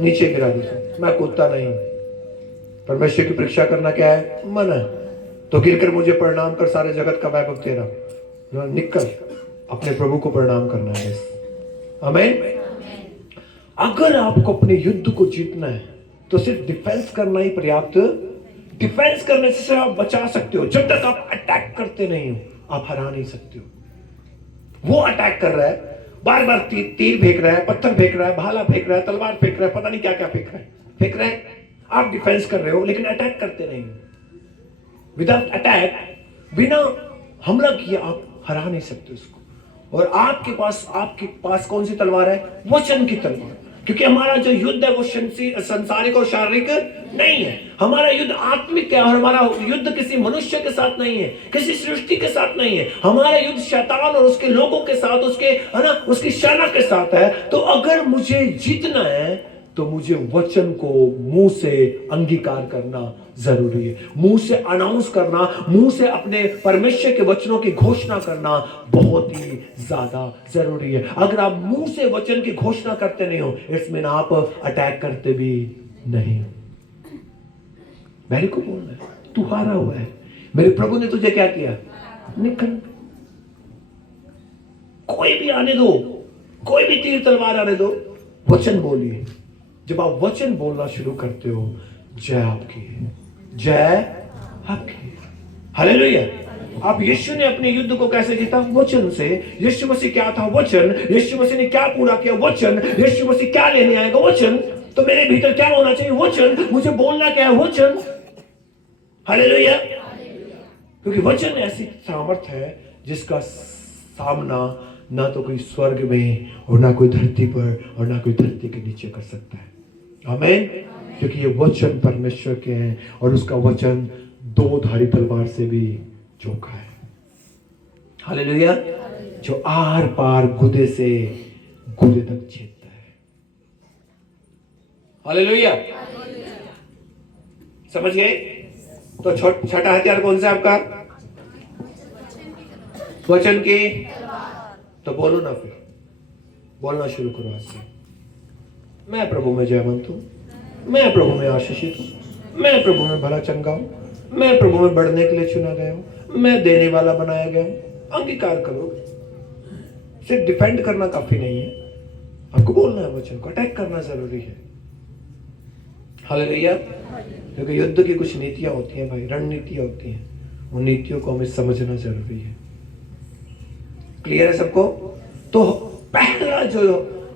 नीचे गिरा दो, मैं कूदता नहीं। परमेश्वर की परीक्षा करना क्या है? मना है। तो गिरकर मुझे प्रणाम कर, सारे जगत का वैभव तेरा। निकल, अपने प्रभु को प्रणाम करना है बस। आमीन। अगर आपको अपने युद्ध को जीतना है तो सिर्फ डिफेंस करना ही पर्याप्त। डिफेंस करने से आप बचा सकते हो, जब तक आप अटैक करते नहीं हो आप हरा नहीं सकते हो। वो अटैक कर रहा है, बार बार तीर फेंक रहा है, पत्थर फेंक रहा है, भाला फेंक रहा है, तलवार फेंक रहा है, पता नहीं क्या क्या फेंक रहा है। आप डिफेंस कर रहे हो लेकिन अटैक करते नहीं हो। विदाउट अटैक, बिना हमला किए आप हरा नहीं सकते उसको। और आपके पास कौन सी तलवार है? वचन की तलवार। क्योंकि हमारा जो युद्ध है वो संसारिक और शारीरिक नहीं है, हमारा युद्ध आत्मिक है। और हमारा युद्ध किसी मनुष्य के साथ नहीं है, किसी सृष्टि के साथ नहीं है। हमारा युद्ध शैतान और उसके लोगों के साथ, उसके है ना, उसकी सेना के साथ है। तो अगर मुझे जीतना है तो मुझे वचन को मुंह से अंगीकार करना जरूरी है, मुंह से अनाउंस करना, मुंह से अपने परमेश्वर के वचनों की घोषणा करना बहुत ही ज्यादा जरूरी है। अगर आप मुंह से वचन की घोषणा करते नहीं हो, इसमें आप अटैक करते भी नहीं। बैरी को बोलना है तू हारा हुआ है, मेरे प्रभु ने तुझे क्या किया? निकल। कोई भी आने दो, कोई भी तीर तलवार आने दो, वचन बोलिए। जब आप वचन बोलना शुरू करते हो, जय आपकी है, जय आपकी। हालेलुया। आप यीशु ने अपने युद्ध को कैसे जीता? वचन से। यीशु मसीह क्या था? वचन। यीशु मसीह ने क्या पूरा किया? वचन। यीशु मसीह क्या लेने आएगा? वचन। तो मेरे भीतर क्या होना चाहिए? वचन। मुझे बोलना क्या है? वचन। हालेलुया। क्योंकि वचन ऐसी सामर्थ है जिसका सामना ना तो कोई स्वर्ग में और ना कोई धरती पर और ना कोई धरती के नीचे कर सकता है। आमीन। क्योंकि ये वचन परमेश्वर के हैं और उसका वचन दो धारी तलवार से भी चोखा है। हालेलुया। जो आर पार गुदे से गुदे तक छेदता है। हालेलुया। समझ गए? तो छठा हथियार कौन सा आपका? वचन की। तो बोलो ना, फिर बोलना शुरू करो आज से। मैं प्रभु में जयवंत हूँ, मैं प्रभु में आशीषित हूँ, मैं प्रभु में भला चंगा हूँ, मैं प्रभु में बढ़ने के लिए चुना गया हूँ, मैं देने वाला बनाया गया हूँ। अंगीकार करो। सिर्फ डिफेंड करना काफी नहीं है, आपको बोलना है, वचन को अटैक करना जरूरी है। हालेलुया। क्योंकि युद्ध की कुछ नीतियां होती हैं भाई, रणनीतियां होती हैं, उन नीतियों को हमें समझना जरूरी है। क्लियर है सबको? तो पहला जो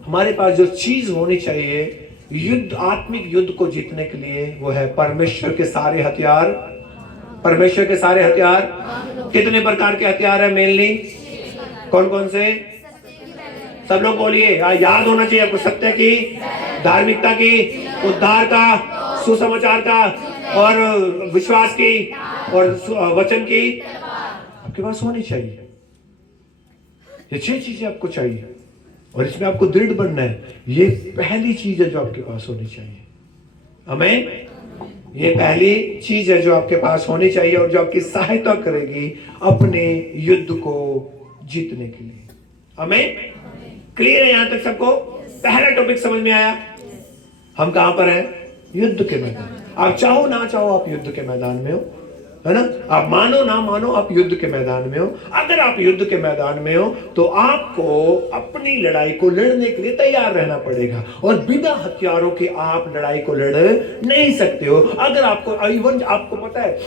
हमारे पास जो चीज होनी चाहिए युद्ध, आत्मिक युद्ध को जीतने के लिए, वो है परमेश्वर के सारे हथियार। परमेश्वर के सारे हथियार कितने प्रकार के हथियार है मेनली? कौन कौन से? सब लोग बोलिए। याद होना चाहिए आपको। सत्य की, धार्मिकता की, उद्धार का, सुसमाचार का, और विश्वास की, और वचन की आपके पास होनी चाहिए। ये 6 चीजें आपको चाहिए और इसमें आपको दृढ़ बनना है। ये पहली चीज है जो आपके पास होनी चाहिए। आमीन। ये पहली चीज है जो आपके पास होनी चाहिए और जो आपकी सहायता करेगी अपने युद्ध को जीतने के लिए। आमीन। क्लियर है यहां तक सबको? पहला टॉपिक समझ में आया? हम कहां पर हैं? युद्ध के मैदान। आप चाहो ना चाहो आप युद्ध के मैदान में हो, है ना? आप मानो ना मानो आप युद्ध के मैदान में हो। अगर आप युद्ध के मैदान में हो तो आपको अपनी लड़ाई को लड़ने के लिए तैयार रहना पड़ेगा और बिना हथियारों के आप लड़ाई को लड़ नहीं सकते हो। अगर आपको इवन आपको पता है,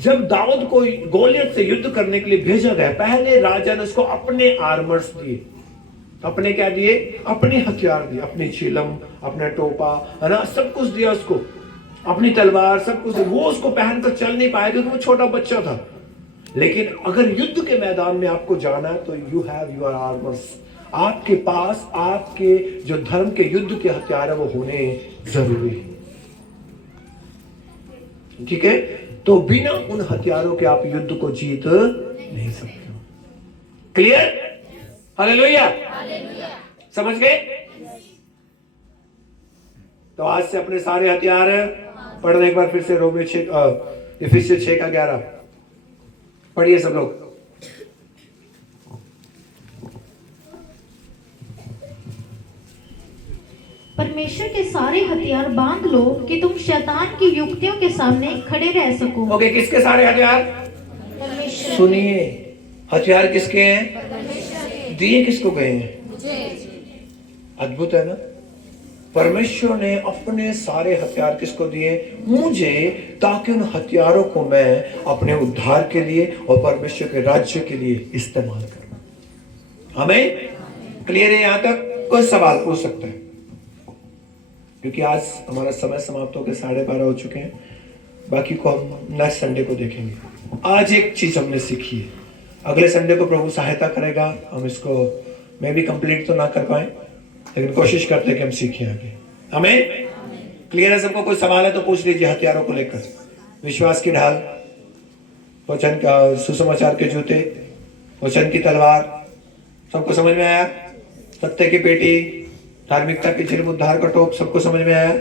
जब दाऊद को गोलियत से युद्ध करने के लिए भेजा गया, पहले राजा ने उसको अपने आर्मर्स दिए। अपने क्या दिए? अपने हथियार दिए, अपनी चिलम, अपना टोपा, है ना, सब कुछ दिया उसको, अपनी तलवार, सब कुछ। वो उसको पहनकर चल नहीं पाया क्योंकि वो छोटा बच्चा था। लेकिन अगर युद्ध के मैदान में आपको जाना है तो यू हैव योर आर्मर्स। आपके पास आपके जो धर्म के युद्ध के हथियार है वो होने जरूरी है। ठीक है? तो बिना उन हथियारों के आप युद्ध को जीत नहीं सकते हो। क्लियर? हालेलुया। समझ गए? तो आज से अपने सारे हथियार पढ़ने एक बार फिर से रोमियो 6 इफिसियंस 6 का 11 पढ़िए सब लोग। परमेश्वर के सारे हथियार बांध लो कि तुम शैतान की युक्तियों के सामने खड़े रह सको। ओके, किसके सारे हथियार? परमेश्वर। सुनिए, हथियार किसके हैं? दिए किसको गए हैं? अद्भुत है ना? परमेश्वर ने अपने सारे हथियार किसको दिए? मुझे, ताकि उन हथियारों को मैं अपने उद्धार के लिए और परमेश्वर के राज्य के लिए इस्तेमाल करूं। हमें क्लियर है? यहां तक कोई सवाल पूछ सकता है? क्योंकि आज हमारा समय समाप्त होकर 12:30 हो चुके हैं। बाकी को हम नेक्स्ट संडे को देखेंगे। आज एक चीज हमने सीखी है, अगले संडे को प्रभु सहायता करेगा, हम इसको मैं भी कंप्लीट तो ना कर पाए, लेकिन कोशिश करते हैं कि हम सीखें आगे। हमें क्लियर है सबको? कोई सवाल है तो पूछ लीजिए। हथियारों को लेकर, विश्वास की ढाल, वचन का, सुसमाचार के जूते, वचन की तलवार, सबको समझ में आया? सत्य की पेटी, धार्मिकता की चिलम, उद्धार का टोप, सबको समझ में आया?